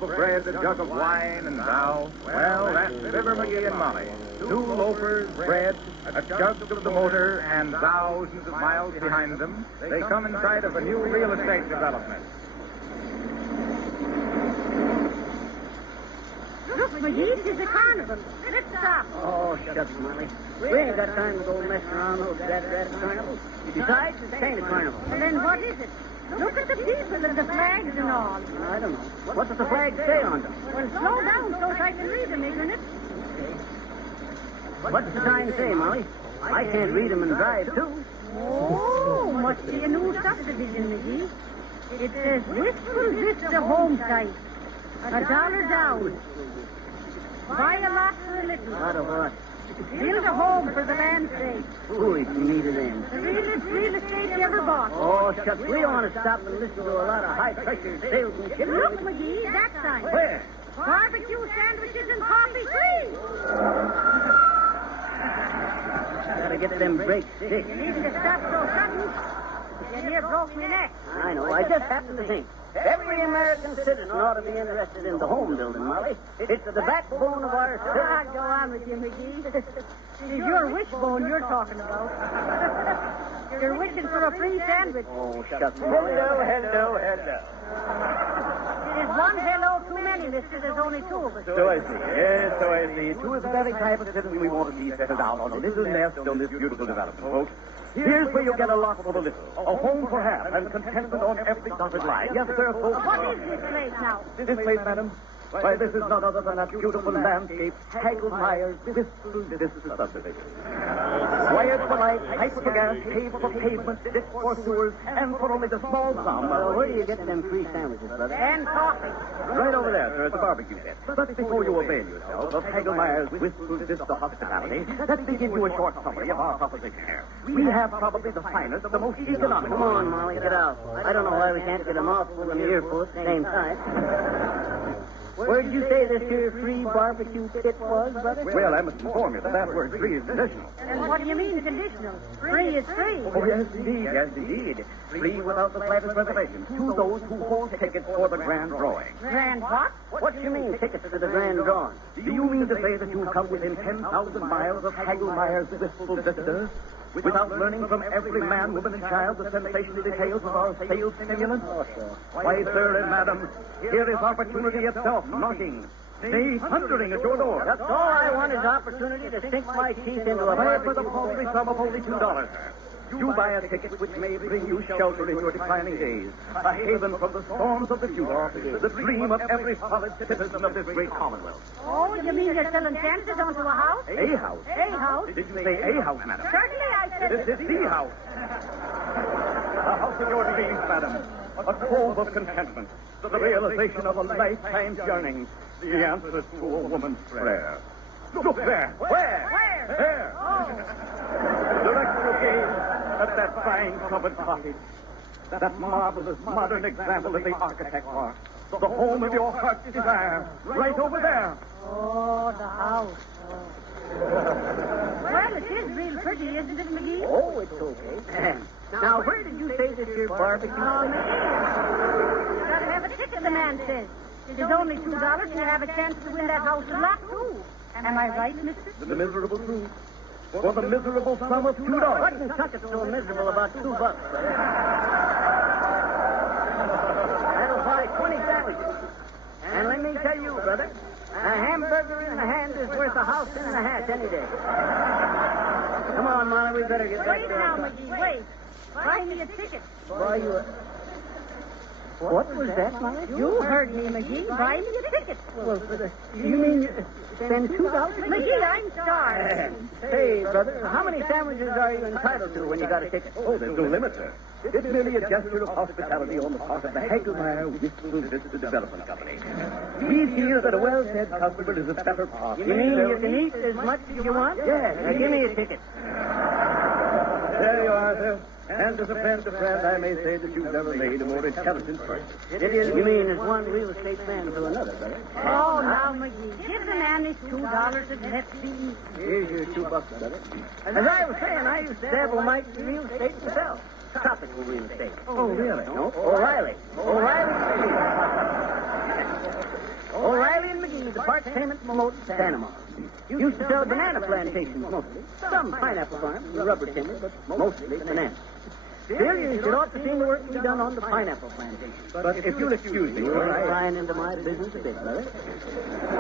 loaf of bread, a jug of wine, and thou, well, that's Fibber McGee and Molly. 2 loafers, bread, a jug of the motor, and thousands of miles behind them. They come in sight of a new real estate development. Look, McGee, it's a carnival. Let's stop. Oh, shucks, Molly. We ain't got time to go messing around those rat carnivals. Besides, it ain't a carnival. Well, then what is it? Look at the people and the flags and all. I don't know. What does the flag say on them? Well, slow down so I can read them, isn't it? What does the sign say, Molly? I can't read them and drive, too. Oh, must be a new subdivision, McGee. It says Wistful Vista Home Site. $1 down. Buy a lot for a little. Lot of what? Build a home for the land's sake. Who's me to them? The realest real estate you ever bought. Oh, shucks, we don't want to stop and listen to a lot of high-pressure salesmanship. Look, McGee, that sign. Where? Barbecue sandwiches and coffee free. Gotta get them brakes fixed. You needn't have stopped so sudden. You near broke me neck. I know. I just happened to think. Every American citizen ought to be interested in the home building, Molly. It's the backbone of our Ah, city. go on with you, McGee. It's your wishbone you're talking about. You're wishing for a free sandwich. Oh, shucks. Hello. It is one hello too many, mister. There's only 2 of us. So I see. Yes, so I see. 2 is the very type of citizen we want to see settled down on a little nest on this beautiful development, folks. Here's where you'll get a lot for the little. A home for half and contentment on every dotted line. Yes, sir, folks. What is this place now? This place, madam? Why, this is none other than that beautiful landscape, Hagelmeyer's Wistful Vista subdivision. Wired for light, pipe for gas, paved for pavement, ditch for sewers, and for only the small sum. Where do you get them free sandwiches, brother? And coffee. Right over there, sir, at the barbecue pit. But before you avail yourself of Hagelmeyer's Wistful Vista hospitality, let me give you a short summary of our proposition here. We have probably the finest, the most economical. Come on, Molly, get out. I don't know why we can't get a mouthful and an earful at the same time. Where'd you say this here free barbecue pit was, brother? Well, I must inform you that that word free is conditional. And what do you mean conditional? Free is free. Oh, yes, indeed. Free without the slightest reservation to those who hold tickets for the grand drawing. Grand what? What do you mean, tickets for the grand drawing? Do you mean to say that you've come within 10,000 miles of Hagelmeyer's Wistful Vista without learning from every man, woman, and child the sensational details of our sales stimulant? Why, sir and madam, here is opportunity itself knocking, nay, thundering at your door. That's all I want is opportunity to sink my teeth into a Why, for barbecue. the paltry sum of only $2, sir. You buy a ticket which may bring you shelter in your declining days, a haven from the storms of the future, the dream of every solid citizen of this great commonwealth. Oh, you mean you're selling chances onto a house? A house? A house? Did you say a house, madam? Certainly I said This is the house. A house of your dreams, madam. A trove of contentment. The realization of a lifetime's yearning. The answers to a woman's prayer. Look there. Where? There. Direct your gaze at that fine covered cottage. That marvelous modern example of the architect's art. The home of your heart's desire. Right over there. Oh, the house. Well, it is real pretty, isn't it, McGee? Oh, it's okay. Now, where did you say this here barbecue? Oh, McGee. You gotta have a ticket, the man says. There's only $2 and you have a chance to win that house and lot, too. Am I right, mister? The miserable truth. For the miserable sum of $2. What in Tuckett's so miserable about $2, brother? That'll buy 20 sandwiches. And let me tell you, brother, a hamburger in the hand is worth a house in the hat any day. Come on, Molly, we better get back Wait there. now, McGee, wait. Buy me a ticket. Buy you a... What was that, Molly? You heard me, McGee. Buy me a ticket. Well, for the... You mean you spend $2? McGee, I'm starved. Hey, brother, how many sandwiches are you entitled to when you got a ticket? Oh, there's no limit, sir. It's merely a gesture of hospitality on the part of the Hagelmeyer Wistful Vista Development Company. We feel that a well-fed customer is a better part. You mean you can eat as much as you want? Yes. Now, give me a ticket. There you are, sir. And as a friend to friend, I may say that you've never made a more intelligent person. You mean as one real estate man to another, brother? Oh, now, McGee, give the man his $2 and let's be easy. Here's your $2, brother. As I was saying, I used to dabble mighty in real estate myself. Tropical real estate. Oh, really? No, O'Reilly. parts payment promoted in Panama. Used to sell banana plantations mostly. Some pineapple farms and rubber timber, but mostly bananas. Still, you should ought to see the work to be done on the pineapple plantation. But if you'll excuse me, You're prying into my business a bit, brother.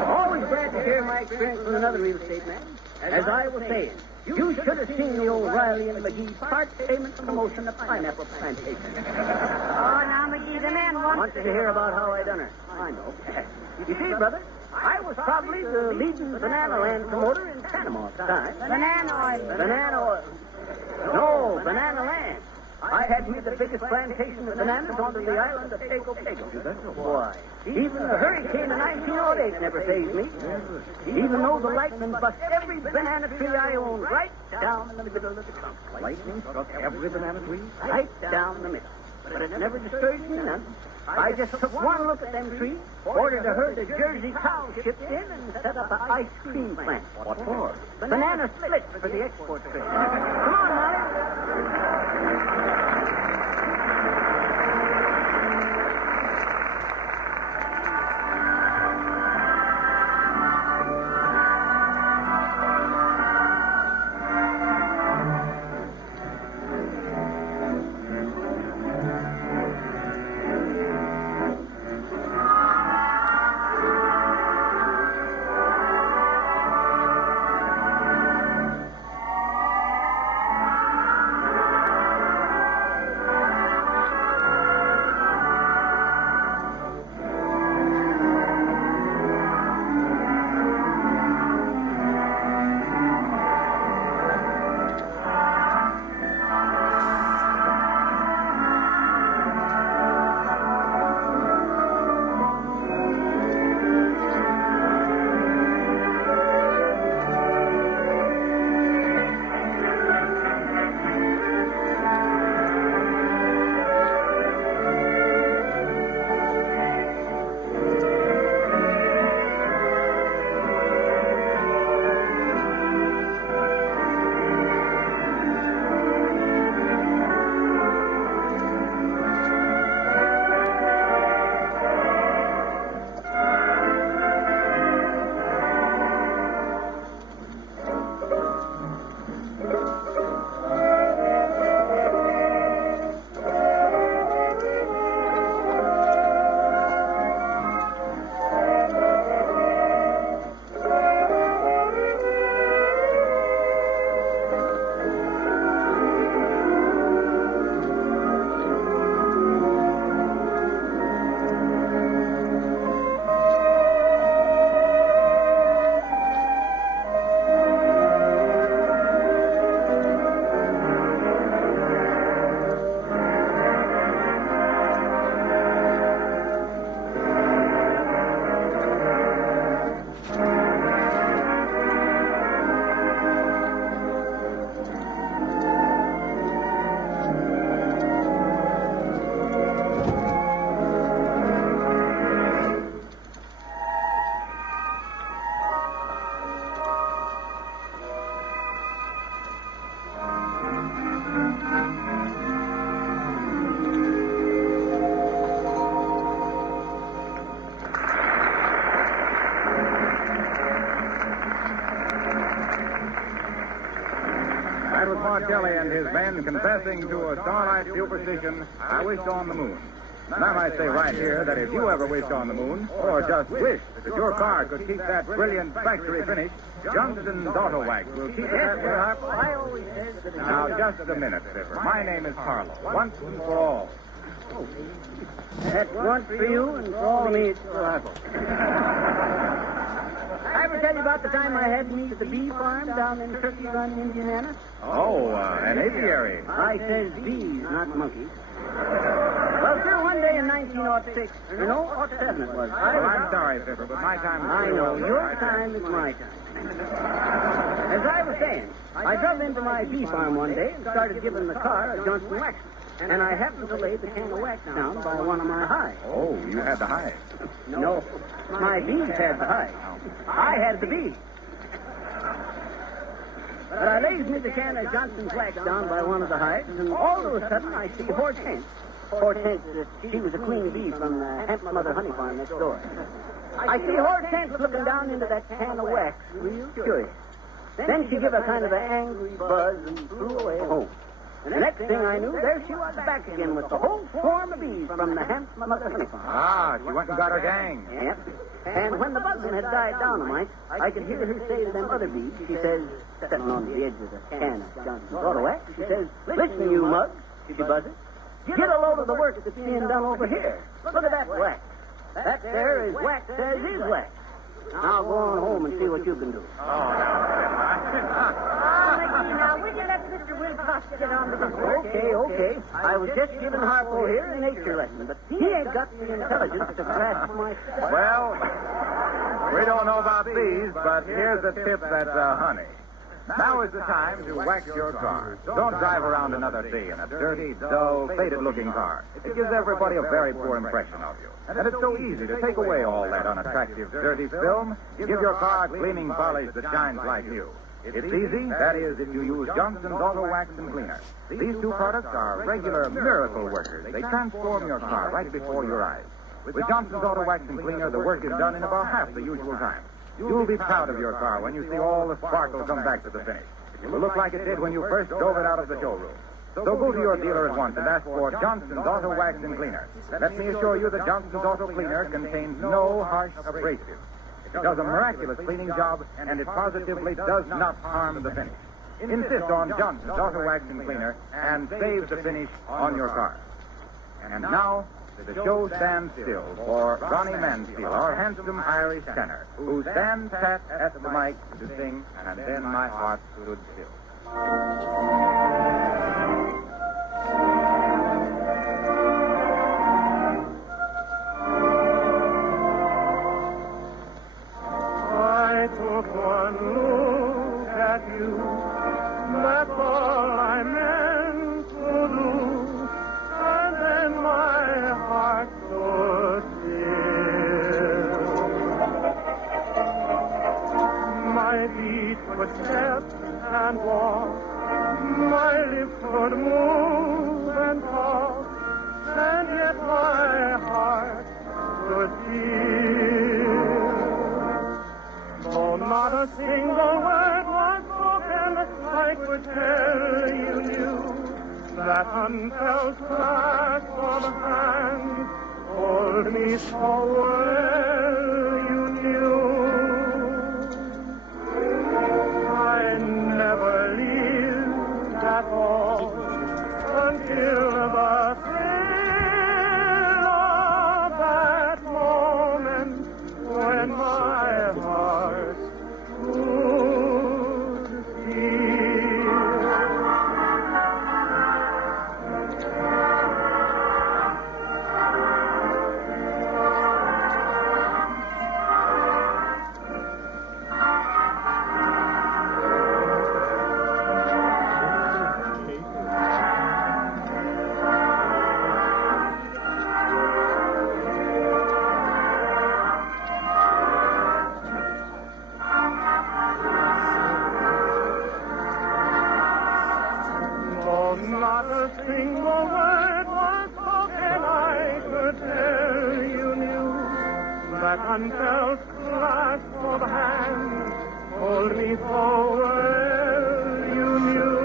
Always glad to share my experience with another real estate man. As I was saying, you should have seen the old Riley and McGee part payment promotion of pineapple plantation. Oh, now, McGee, the man wants Want you to hear about how I done her? I know. You see, brother, I was probably the leading banana land promoter in Panama at the time. banana oil. Banana oil. No, banana land. I had me the biggest plantation of bananas onto the island of Pago Pago. Why? Even the hurricane of 1908 never fazed me. Even though the lightning bust every banana tree I owned right down in the middle of the trunk. lightning struck every banana tree? Right down the middle. But it never discouraged me none. I just took one look at them trees, ordered a herd of Jersey cows shipped in, and set up an ice cream plant. What for? Banana splits for the export trade. Come on, Molly. That was Martelli and his men confessing to a starlight superstition, I wished on the moon. And I might say right here that if you ever wished on the moon, or just wished that your car could keep that brilliant factory finish, Johnston's Auto Wax will keep it that way. I always said that... Now, just a minute, Fibber. My name is Harlow, once and for all. That's once for you, and for all of me, it's for Harlow. I ever tell you about the time I had me at the bee farm down in Turkey Run, Indiana? Oh, an apiary. I says bees, not monkeys. Well, sir, one day in 1906, or no, 07 it was. Well, I'm sorry, Fibber, but my time is I pretty know. over. Your time is my time. As I was saying, I drove into my bee farm one day and started giving the car a Johnson wax. And I happened to lay the can of wax down by one of my hives. Oh, you had the hive. No, my bees had the hive. I had the bees. But I lays me the can of Johnson's wax down by one of the hives, and all of a sudden I see Hortense. Hortense, she was a queen bee from the Hamp Mother Honey Farm next door. I see Hortense looking down into that can of wax, real curious. Then she gave a kind of an angry buzz and flew away home. The next thing I knew, there she was back again with the whole swarm of bees from the handsome mother honey farm. Ah, she went and got her gang. Yep. And when the buzzing had died down a mite, I could hear her say to them other bees, she says, sitting on the edge of the can of Johnson's auto wax, she says, listen, you mugs, she buzzes, get a load of the work that's being done over here. Look at that wax. That there is wax as is wax. Now go on home and see what you can do. Now, will you let Mr. Wilcox get on with his work? Okay. I was just giving Harpo here a nature lesson, but he ain't got the intelligence to grasp my stuff. Well, we don't know about these, but here's a tip that's honey. Now is the time to wax your car. Don't drive around another day in a dirty, dull, faded-looking car. It gives everybody a very poor impression of you. And it's so easy to take away all that unattractive, dirty film. Give your car a gleaming polish that shines like new. It's easy. That is, if you use Johnson's Auto Wax and Cleaner. These two products are regular miracle workers. They transform your car right before your eyes. With Johnson's Auto Wax and Cleaner, the work is done in about half the usual time. You'll be proud of your car when you see all the sparkle come back to the finish. It will look like it did when you first drove it out of the showroom. So go to your dealer at once and ask for Johnson's Auto Wax and Cleaner. Let me assure you that Johnson's Auto Cleaner contains no harsh abrasives. It does a miraculous cleaning job, and it positively does not harm the finish. Insist on Johnson's Auto Wax and Cleaner and save the finish on your car. And now, the show stands still for Ronnie Mansfield, our handsome Irish tenor, who stands pat at the mic to sing, and then my heart stood still. I took one look at you, that's all I meant to do, and then my heart stood still. My feet could step and walk, my lips could move and talk, and yet my heart stood still. Though not a single word was spoken, I could tell you knew that unfelt clasp of hands hold me so well you knew. I never lived at all until the thrill of that moment when my heart stood still. Not a single word was spoken, I could tell you knew that unfelt clasp of hands hold me so well you knew.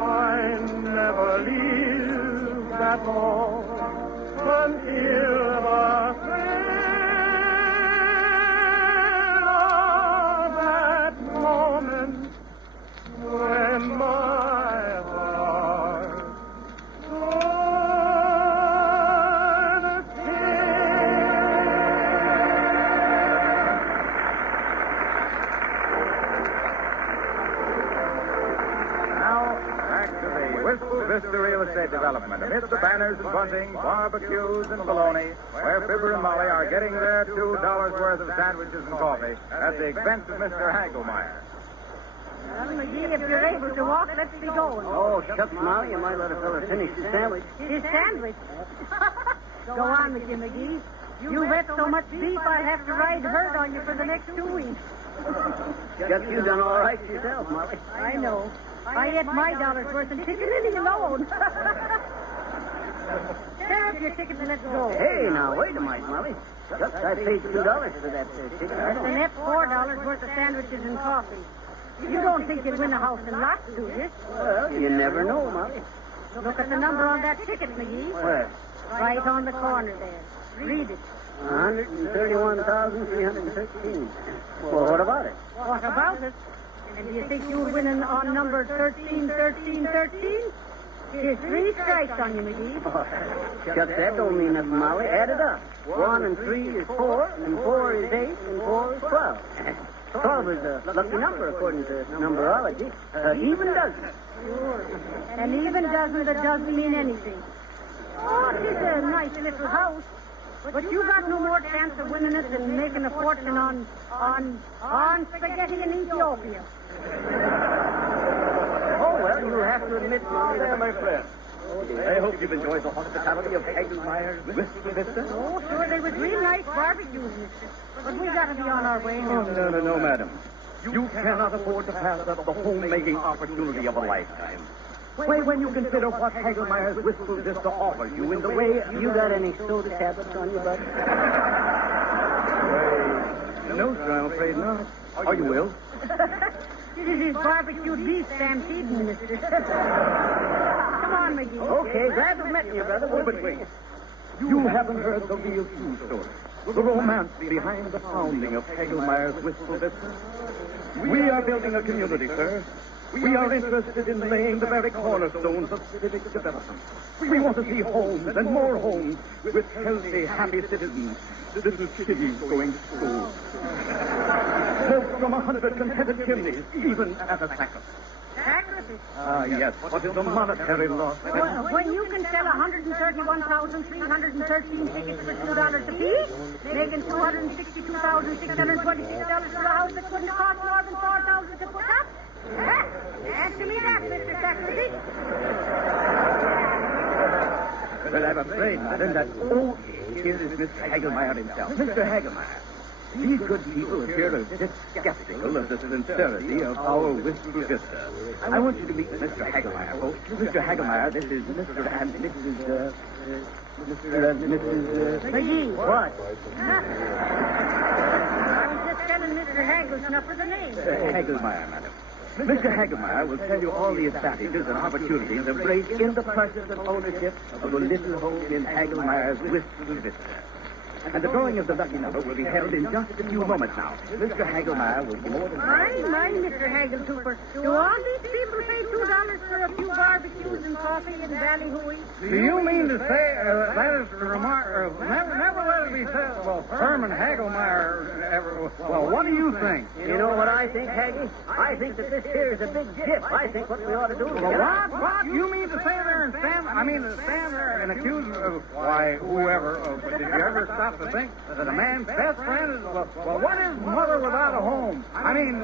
I never lived at all until the thrill of that moment when my heart stood Now, back to the Wistful Vista Real Estate Development. Amidst the banners and bunting, barbecues and bologna, where Fibber and Molly are getting their $2 worth of sandwiches and coffee at the expense of Mr. Hagelmeyer. Well, McGee, if you're able to walk, let's be going. Oh, shucks, Molly, you might let a fella finish his sandwich. His sandwich. Go on with you, McGee. You've ate so much beef, I'd have to ride herd on you for the next 2 weeks. Shucks, you done all right yourself, Molly. I know. I ate my $1 worth in pickaninny alone. Sheriff up your ticket and let's go. Hey, now, wait a minute, Molly. Just I paid $2 for that ticket. The net $4 worth of sandwiches and coffee. You don't think you'll win a house in lots, do you? Well, you never know, Molly. Look at the number on that ticket, McGee. Where? Right on the corner there. Read it. 131,313. Well, what about it? What about it? And do you think you'll win on number 131313? Here's 3 strikes on you, McGee. Just that don't mean nothing, Molly. Add it up. 1 and 3 is 4, and 4 is 8, and 4 is 12. 12 is a lucky number according to numerology. Even dozen. Sure. An even dozen that doesn't mean anything. Oh, it is a nice little house. But you got no more chance of winning it than making a fortune on spaghetti in Ethiopia. Oh, well, you have to admit, Molly, There, that... my friend. I hope you've enjoyed the hospitality of Hagelmeyer's Wistful Vista. Oh, sure, they was real nice barbecues, mister. But we got to be on our way now. Oh, no, madam. You cannot afford to pass up the homemaking opportunity of a lifetime. Why, when you consider what Hagelmeyer's Wistful Vista offers you in the way... You got any soda tablets on you, bud? No, sir, I'm afraid not. Or you will. This is barbecued beef stampeding, mister. Come on, McGee. Okay, glad to meet you, brother. Oh, but wait. You haven't heard the real true story. The romance behind the founding of Hagelmeyer's Wistful Vista. We are building a community, sir. We are interested in laying the very cornerstones of civic development. We want to see homes and more homes with healthy, happy citizens. Little kiddies going to school. Smoke from 100 contented chimneys, even at a sacrifice. Sacrifice? Yes. What is the monetary loss? When you can sell 131,313 tickets for $2 apiece, making $262,626 for a house that couldn't cost more than $4,000 to put up? Answer me that, Mr. Sacrifice. Well, I'm afraid, madam, that here is Mr. Hagelmeyer himself. Mr. Hagelmeyer, these good people appear a bit skeptical of the sincerity of our Wistful Vista. I want you to meet Mr. Hagelmeyer, folks. Mr. Hagelmeyer, this is Mr. and Mrs. Mr. and Mrs. McGee. What? Nothing. I was just telling Mr. Hagelsnuffer the name. Hagelmeyer, madam. Mr. Hagelmeyer will tell you all the advantages and opportunities embraced in the purchase and ownership of a little home in Hagelmeyer's Wistful Vista. And the drawing of the lucky number will be held in just a few moments now. Mr. Hagelmeyer will be more than... My, Mr. Hageltooper. Do all these people pay $2 for a few barbecues and coffee and ballyhooey? Do you mean to say that is the remark? Never let it be said. Well, Herman Hagelmeyer. Well, what do you think? You know what I think, Haggy? I think that this here is a big tip. I think what we ought to do is Well, get out. what? You mean to say there and stand? I mean to stand there and accuse whoever? Did you ever stop to think that a man's best friend is well? What is mother without a home? I mean,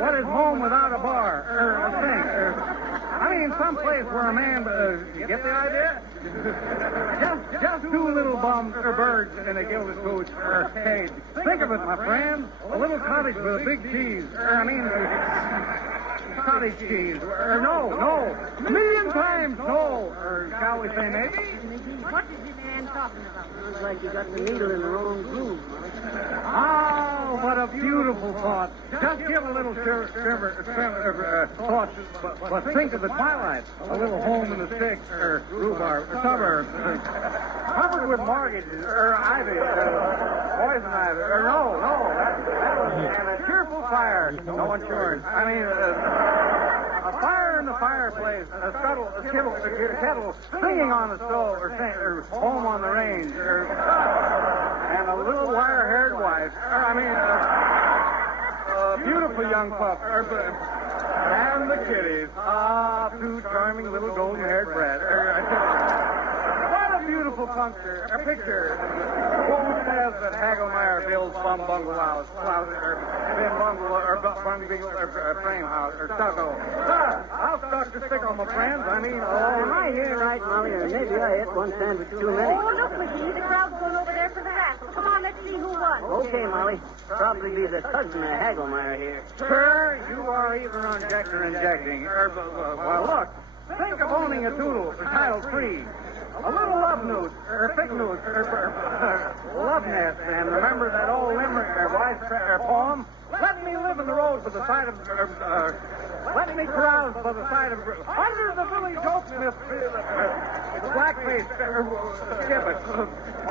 what is home without a bar or a sink? I mean, someplace where a man. You get the idea? Just two little bums or birds in a gilded coach or a cage. Think of it, my friend. A little cottage with a big cheese. Cottage cheese. No. A million times no. Or shall we say maybe? McGee, what is this man talking about? Sounds like you got the needle in the wrong groove, Molly. Oh, what a beautiful thought. Just give a little thought, but think of the twilight. A little home in the sticks, or rhubarb, or suburbs, covered with mortgages, or ivy, poison ivy, or no, and a cheerful fire, no insurance. I mean, a fire in the fireplace, a kettle singing on the stove, or home on the range, and a little wire-haired wife. A beautiful young pup. And the kitties. Ah, two charming little golden-haired brats. What a beautiful picture. Who says that Hagelmeyer builds bum bungalows, frame house, or stucco? I'll start to stick on my friends. Am I here right, Molly, or maybe I ate one sandwich too many? Oh, look, McGee, the crowd's going over there for the raffle. Come on, let's see who won. Okay, Molly. Probably be the cousin of Hagelmeyer here. Sir, you are either injecting. Well, look. Think of owning a doodle, title free. A little love news, thick news, love nest, and remember that old wise poem? Let me live in the road by the side of, let me carouse by the side of, under the village oak, Miss, the blackface, gibbet.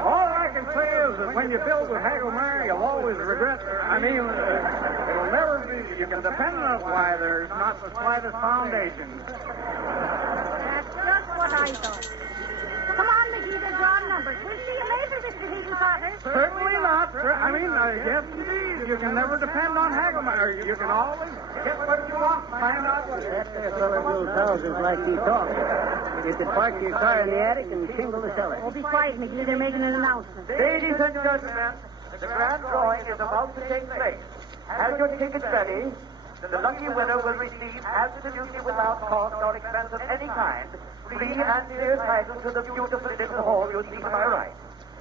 All I can say is that when you build with Hagelmeyer, you'll always regret, it'll never be, you can depend on why there's not the slightest foundation. That's just what I thought. Come on, McGee, they're drawing numbers. We'll see you later, Mr. Higginpotter. Certainly not, sir. Yes, indeed. You can never depend on Hagelmeyer. You can always get what you want, find out what it is. That there fellow builds houses like he talks. You could park your car in the attic and shingle the cellar. Oh, be quiet, McGee. They're making an announcement. Ladies and gentlemen, the grand drawing is about to take place. Have your tickets ready. The lucky winner will receive absolutely without cost or expense of any kind, free and clear title to the beautiful little hall you see to my right.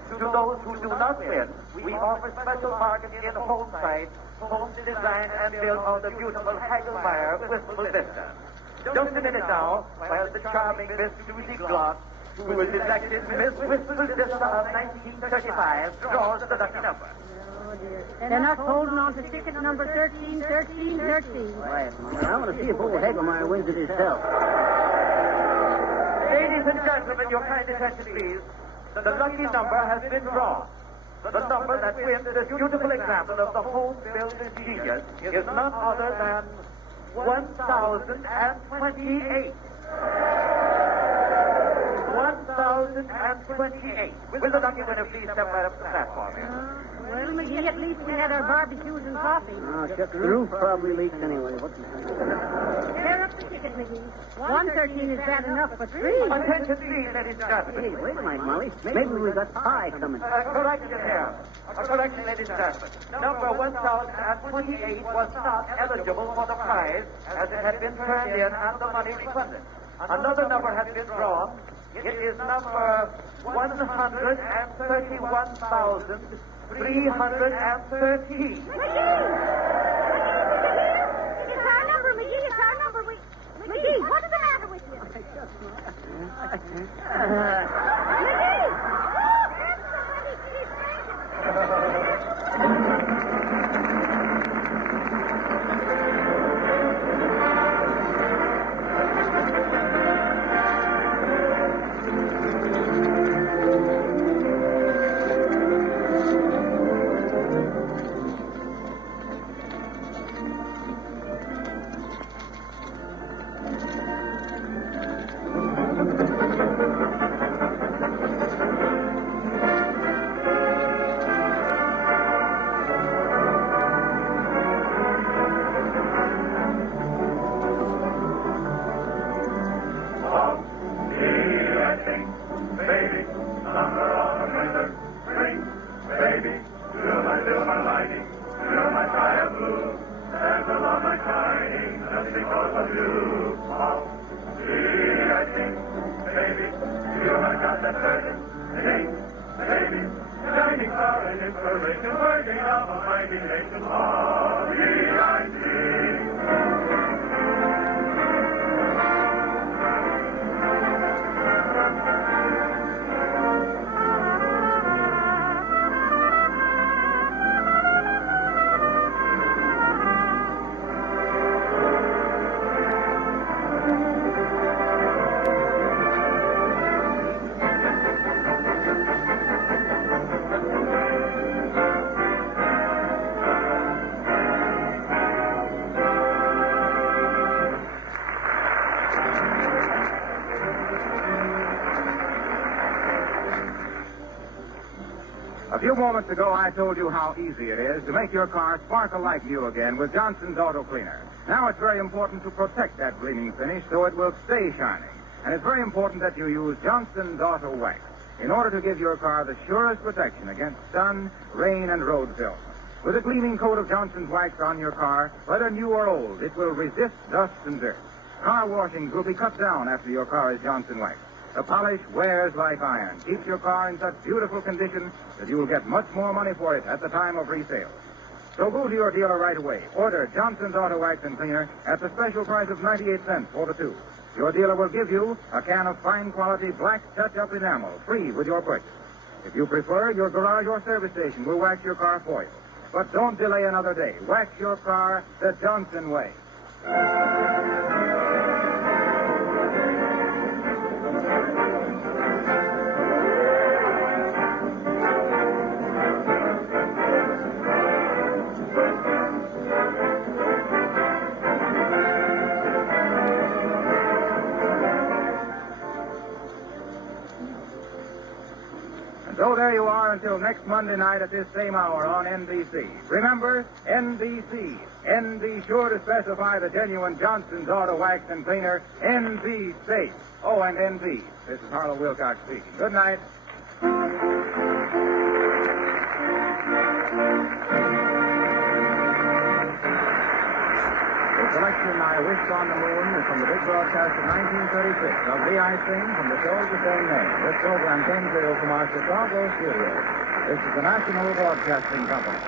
To those who do not win, we offer special bargains in home sites, homes designed and built on the beautiful Hagelmeyer Wistful Vista. Just a minute now, while the charming Miss Susie Gloss, who was elected Miss Wistful Vista of 1935, draws the lucky number. They're not holding on to ticket number 131313. Quiet, Mama. I want to see if old Hagelmeyer wins it himself. Ladies and gentlemen, your kind attention, please. The lucky number has been drawn. The number that wins this beautiful example of the home builder's genius is none other than 1028. 1028. Will the lucky winner please step right up to the platform here? Well, McGee, at least we had our barbecues and coffee. Oh, shucks, the roof probably leaks anyway. What's the Tear up the ticket, McGee. 113 is bad enough, but 3. Attention, please, ladies and gentlemen. Hey, wait a minute, Molly. Maybe we got pie coming. Correction here. A correction, ladies and gentlemen. Number 1028 was not eligible for the prize as it had been turned in and the money refunded. Another number has been drawn. It is number 131,313. McGee! It's our number, McGee. It's our number. McGee, what's the matter with you? McGee! Oh, that's the money. A few moments ago, I told you how easy it is to make your car sparkle like new again with Johnson's Auto Cleaner. Now it's very important to protect that gleaming finish so it will stay shining. And it's very important that you use Johnson's Auto Wax in order to give your car the surest protection against sun, rain, and road filth. With a gleaming coat of Johnson's Wax on your car, whether new or old, it will resist dust and dirt. Car washings will be cut down after your car is Johnson Wax. The polish wears like iron, keeps your car in such beautiful condition that you will get much more money for it at the time of resale. So go to your dealer right away. Order Johnson's Auto Wax and Cleaner at the special price of 98 cents for the tube. your dealer will give you a can of fine quality black touch-up enamel, free with your purchase. If you prefer, your garage or service station will wax your car for you. But don't delay another day. Wax your car the Johnson way. So there you are until next Monday night at this same hour on NBC. Remember, NBC. And be sure to specify the genuine Johnson's Auto Wax and Cleaner, NB Safe. Oh, and NB. This is Harlow Wilcox speaking. Good night. The selection I Wished on the Moon is from the big broadcast of 1936 of Lee I Sing from the show of the same name. This program came to you from our Chicago studio. This is the National Broadcasting Company.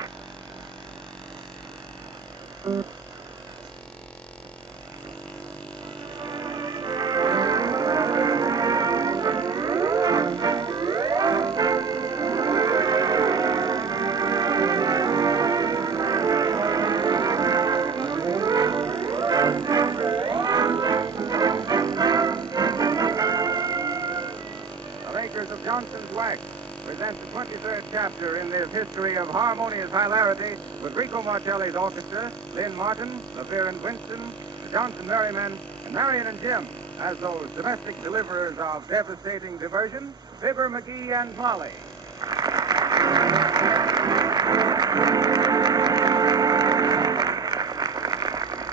Johnson's Wax presents the 23rd chapter in this history of harmonious hilarity with Rico Marcelli's orchestra, Lynn Martin, LaFear and Winston, the Johnson Merrymen, and Marion and Jim as those domestic deliverers of devastating diversion, Fibber, McGee, and Molly.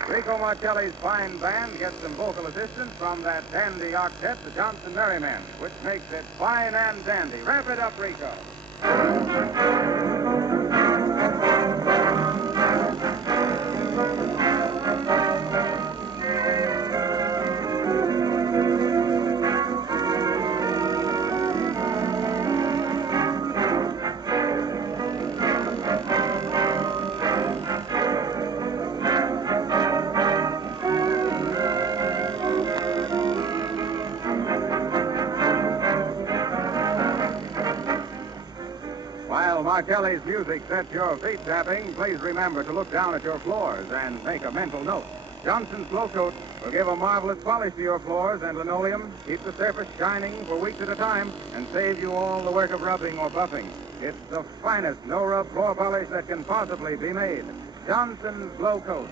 Rico Marcelli's fine band gets some vocal assistance from that dandy octet, the Johnson Merrymen, which makes it fine and dandy. Wrap it up, Rico. Marcelli's music sets your feet tapping. Please remember to look down at your floors and make a mental note. Johnson's Glow Coat will give a marvelous polish to your floors and linoleum, keep the surface shining for weeks at a time, and save you all the work of rubbing or buffing. It's the finest no-rub floor polish that can possibly be made. Johnson's Glow Coat.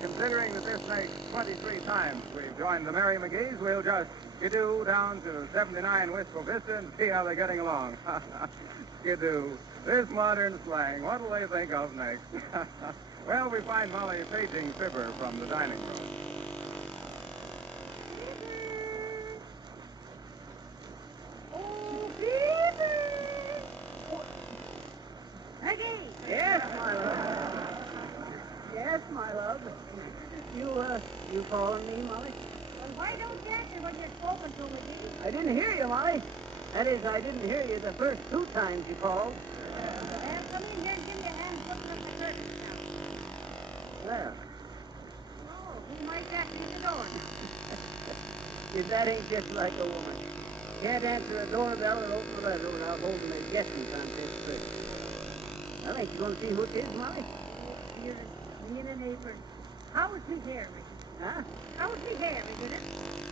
Considering that this makes 23 times we've joined the Merry McGees, we'll just skidoo down to 79 Wistful Vista and see how they're getting along. Skidoo. This modern slang, what'll they think of next? Well, we find Molly paging Fibber from the dining room. Oh, Phoebe! Maggie! Yes, my love. Yes, Yes, my love. You calling me, Molly? Well, why don't you answer when you're spoken to, McGee? I didn't hear you, Molly. That is, I didn't hear you the first 2 times you called. Well, come in here and give me a hand putting up the curtains now. Well, Oh, who might that be at the door? if that ain't just like a woman. Can't answer a doorbell or open a letter without holding a guessing contest first. Well, ain't you going to see who it is, Molly? Here is me in an apron. How is me hair, Ricky? Huh? How is me hair, isn't it?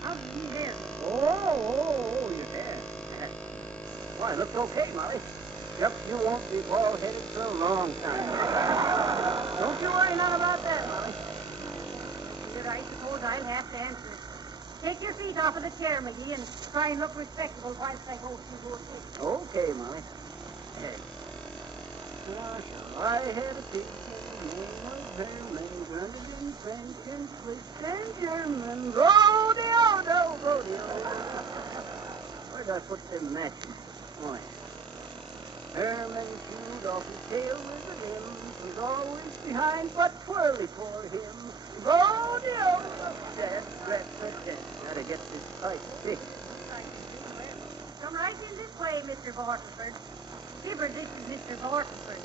How's me hair? Oh, your hair. Why, it looks okay, Molly. Except you won't be bald-headed for a long time. Don't you worry none about that, Molly. Here, I suppose I'll have to answer it. Take your feet off of the chair, McGee, and try and look respectable whilst I go through your face. Okay, Molly. Hey. I had a pig name of Herman, grunted in French and Swiss and German. Rodeo. Where'd I put them matches? Oh, yeah. Herman chewed off his tail with a limb. Was always behind, but twirly for him. Rodeo. Rat. Gotta get this pipe fixed. Come right in this way, Mr. Bartleford. Fibber, this is Mr. Bartleford.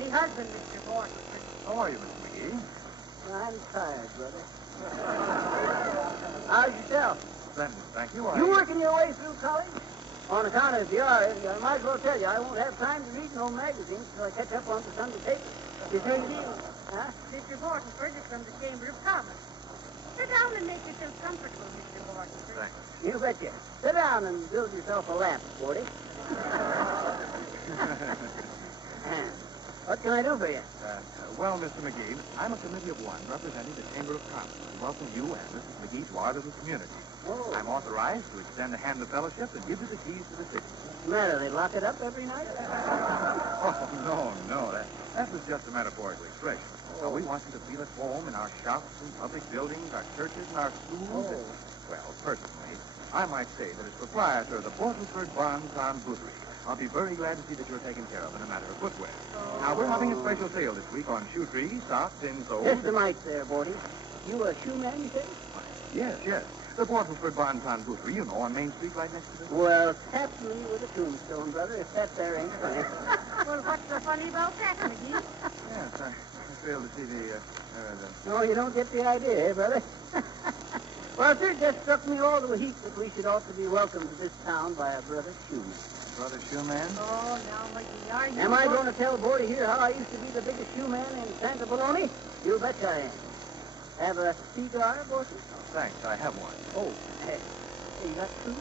Me husband, Mr. Bartleford. How are you, Mr. McGee? I'm tired, brother. How's yourself? Splendid, thank you. You working your way through college? On account of the I might as well tell you, I won't have time to read no magazines till I catch up on the Sunday paper. You sure you do? Huh? Mr. Bartleford is from the Chamber of Commerce. Sit down and make yourself comfortable, Mr. Bartleford. Thanks. You betcha. Sit down and build yourself a lamp, Sporty. What can I do for you? Well, Mr. McGee, I'm a committee of one representing the Chamber of Commerce to welcome you and Mrs. McGee to our little community. Oh. I'm authorized to extend a hand of fellowship and give you the keys to the city. What's the matter? They lock it up every night? Oh, no. That was just a metaphorical expression. We want you to feel at home in our shops and public buildings, our churches and our schools. Oh. Well, personally, I might say that as proprietor of the Portleford Bonton Boothery, I'll be very glad to see that you're taken care of in a matter of footwear. Now, we're having a special sale this week on shoe trees, socks, insoles. Just a mite there, Borty. You a shoe man, you say? Yes. The Portleford Bonton Boothery, you know, on Main Street right next to the... Well, tap me with a tombstone, brother, if that there ain't funny. Well, what's so funny about that, McGee? Yes, I failed to see the... No, you don't get the idea, eh, brother? Well, sir, it just struck me all to a heap that we should ought to be welcomed to this town by a brother shoeman. Brother Shoeman? Oh, now, McGee, are you... Am I going to tell Borty here how I used to be the biggest shoeman in Santa Bologna? You betcha I am. Have a cigar, Borty? Oh, thanks, I have one. Oh, hey, you got 2?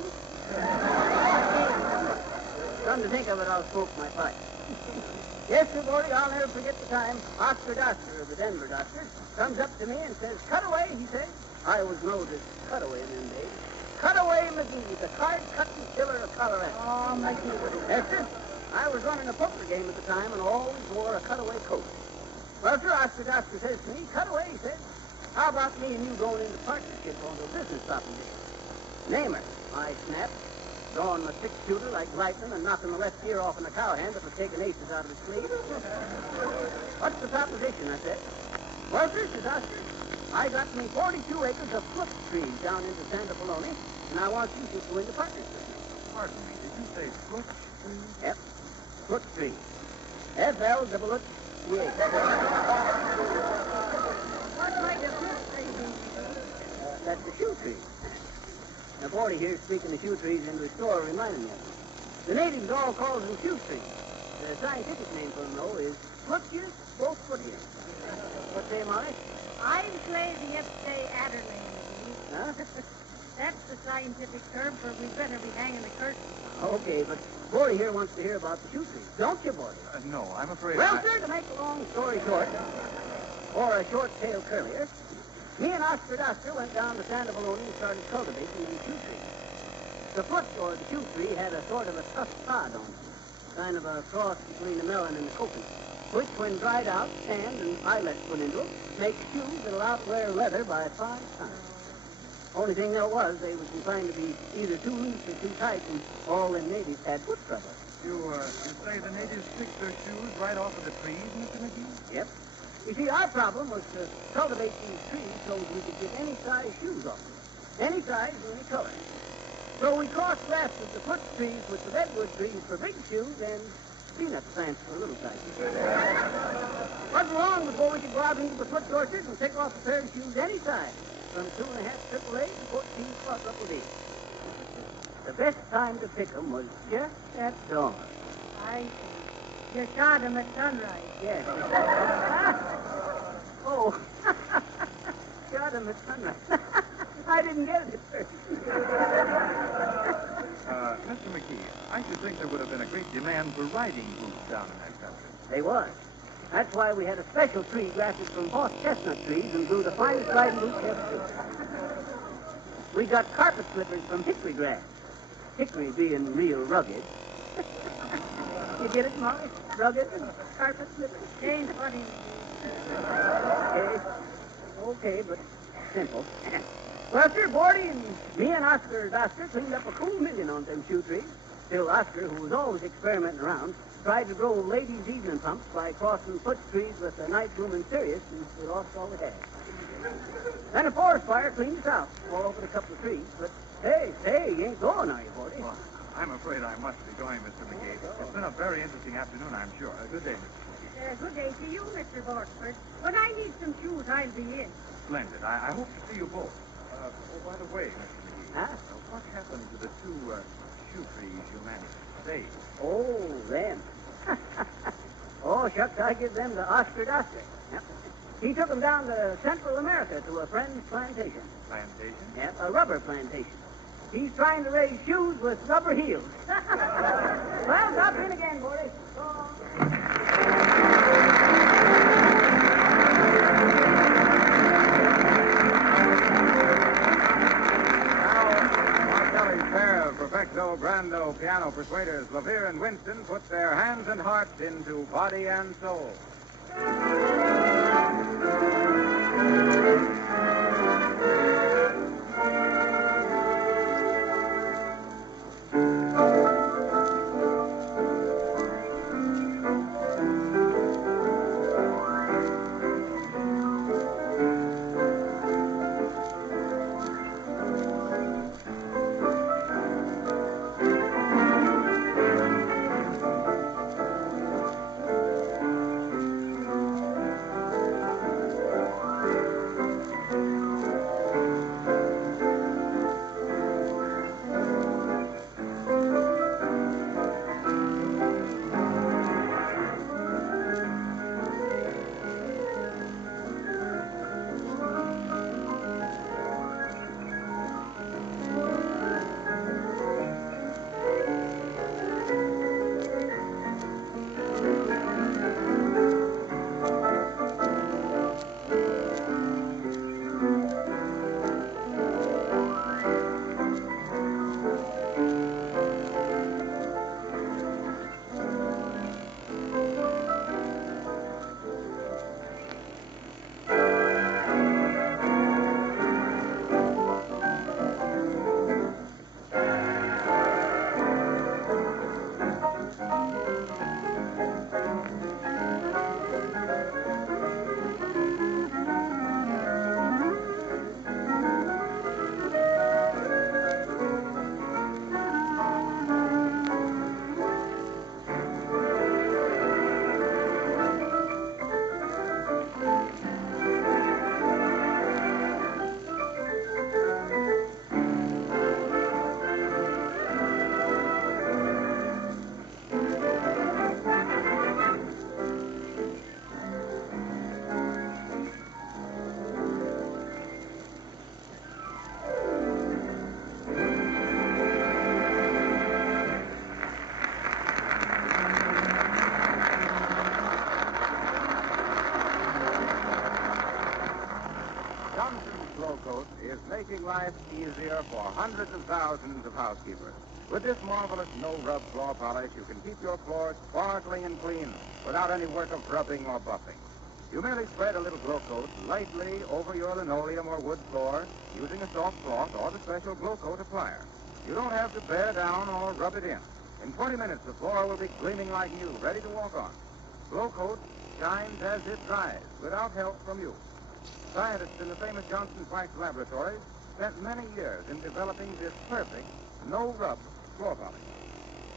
Come to think of it, I'll smoke my pipe. Yes, sir, Borty, I'll never forget the time Oscar Doctor of the Denver Doctors comes up to me and says, "Cut away," he said. I was known as Cutaway in them days. Cutaway McGee, the card-cutting killer of Colorado. Oh, McGee. Yes, sir. I was running a poker game at the time and always wore a cutaway coat. Well, sir, Oscar Doctor says to me, "Cutaway," he says, "how about me and you going into partnership on the business proposition?" "Name her," I snapped, drawing my 6-shooter like lightning and knocking the left ear off in a cowhand that was taking aces out of his sleeve. "What's the proposition?" I said. "Well, sir," says Oscar, "I got me 42 acres of flip trees down into Santa Bologna, and I want you to go into partnership." Pardon me, did you say foot? Yep. Foot trees. FLWT. What might a flip tree be? That's the shoe tree. Now, Borty here speaking of shoe trees into his store reminded me of it. The natives all call them shoe trees. The scientific name for them, though, is flutches both footiers. What say, Molly? I'm lazy if say Adderley, McGee. Huh? That's the scientific term for we'd better be hanging the curtain. Okay, but Borty here wants to hear about the shoe trees. Don't you, Borty? No, I'm afraid Well, sir, to make a long story short, or a short tale curlier, me and Oscar Doctor went down to Santa Bologna and started cultivating these shoe trees. The foot, or the shoe tree, had a sort of a tough pod on it, kind of a cross between the melon and the coconut, which, when dried out, sand and eyelets put into them, makes shoes that'll outwear leather by 5 times. Only thing there was, they was inclined to be either too loose or too tight, and all them natives had foot trouble. You say the natives pick their shoes right off of the trees, Mr. McGee? Yep. You see, our problem was to cultivate these trees so we could get any size shoes off them. Any size, any color. So we cross-grafted the foot trees with the redwood trees for big shoes and peanut plants for little sizes. What's wrong with where we could go out into the foot orchard and pick off a pair of shoes any size, from 2.5 AAA to 14 quadruple D. The best time to pick them was just at dawn. I see. You shot him at sunrise. Yes. Oh. Shot him at sunrise. I didn't get it at first. Mr. McGee, I should think there would have been a great demand for riding boots down in that country. They was. That's why we had a special tree grafted from horse chestnut trees and grew the finest riding boots ever. We got carpet slippers from hickory grass. Hickory being real rugged. You get it, Molly? Rugged and carpet slippers. Ain't funny. Okay, but simple. Well, sir, Bordy and me and Oscar cleaned up a cool million on them shoe trees. Still, Oscar, who was always experimenting around, tried to grow ladies' evening pumps by crossing foot trees with a night blooming Sirius, and we lost all we had. Then a forest fire cleaned us out, all over a couple of trees. But, hey, you ain't going, are you, Bordy? Well, I'm afraid I must be going, Mr. McGee. It's been a very interesting afternoon, I'm sure. Good day, Mr. Good day to you, Mr. Borsford. When I need some shoes, I'll be in. Splendid. I hope to see you both. By the way, Mr. McGee, Huh? What happened to the two shoe trees you managed to save? Oh, them. Oh, shucks, I give them to Oscar Doster. Yep. He took them down to Central America to a friend's plantation. Plantation? Yep, a rubber plantation. He's trying to raise shoes with rubber heels. Well, drop in again, Boris. Perfecto, Brando, piano persuaders, Levere and Winston put their hands and hearts into Body and Soul. Making life easier for hundreds of thousands of housekeepers. With this marvelous no-rub floor polish, you can keep your floors sparkling and clean without any work of rubbing or buffing. You merely spread a little Glow Coat lightly over your linoleum or wood floor using a soft cloth or the special Glow Coat applier. You don't have to bear down or rub it in. In 20 minutes, the floor will be gleaming like new, ready to walk on. Glow Coat shines as it dries, without help from you. Scientists in the famous Johnson's Wax Laboratories spent many years in developing this perfect, no-rub floor polish.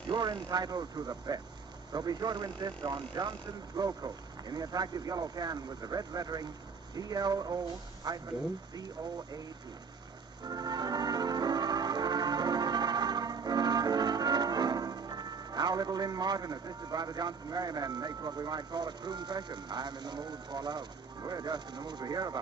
You're entitled to the best, so be sure to insist on Johnson's Glow Coat in the attractive yellow can with the red lettering GLO-COAT. Now, little Lynn Martin, assisted by the Johnson Merrymen, makes what we might call a croon session. I'm in the mood for love. We're just in the mood to hear about it.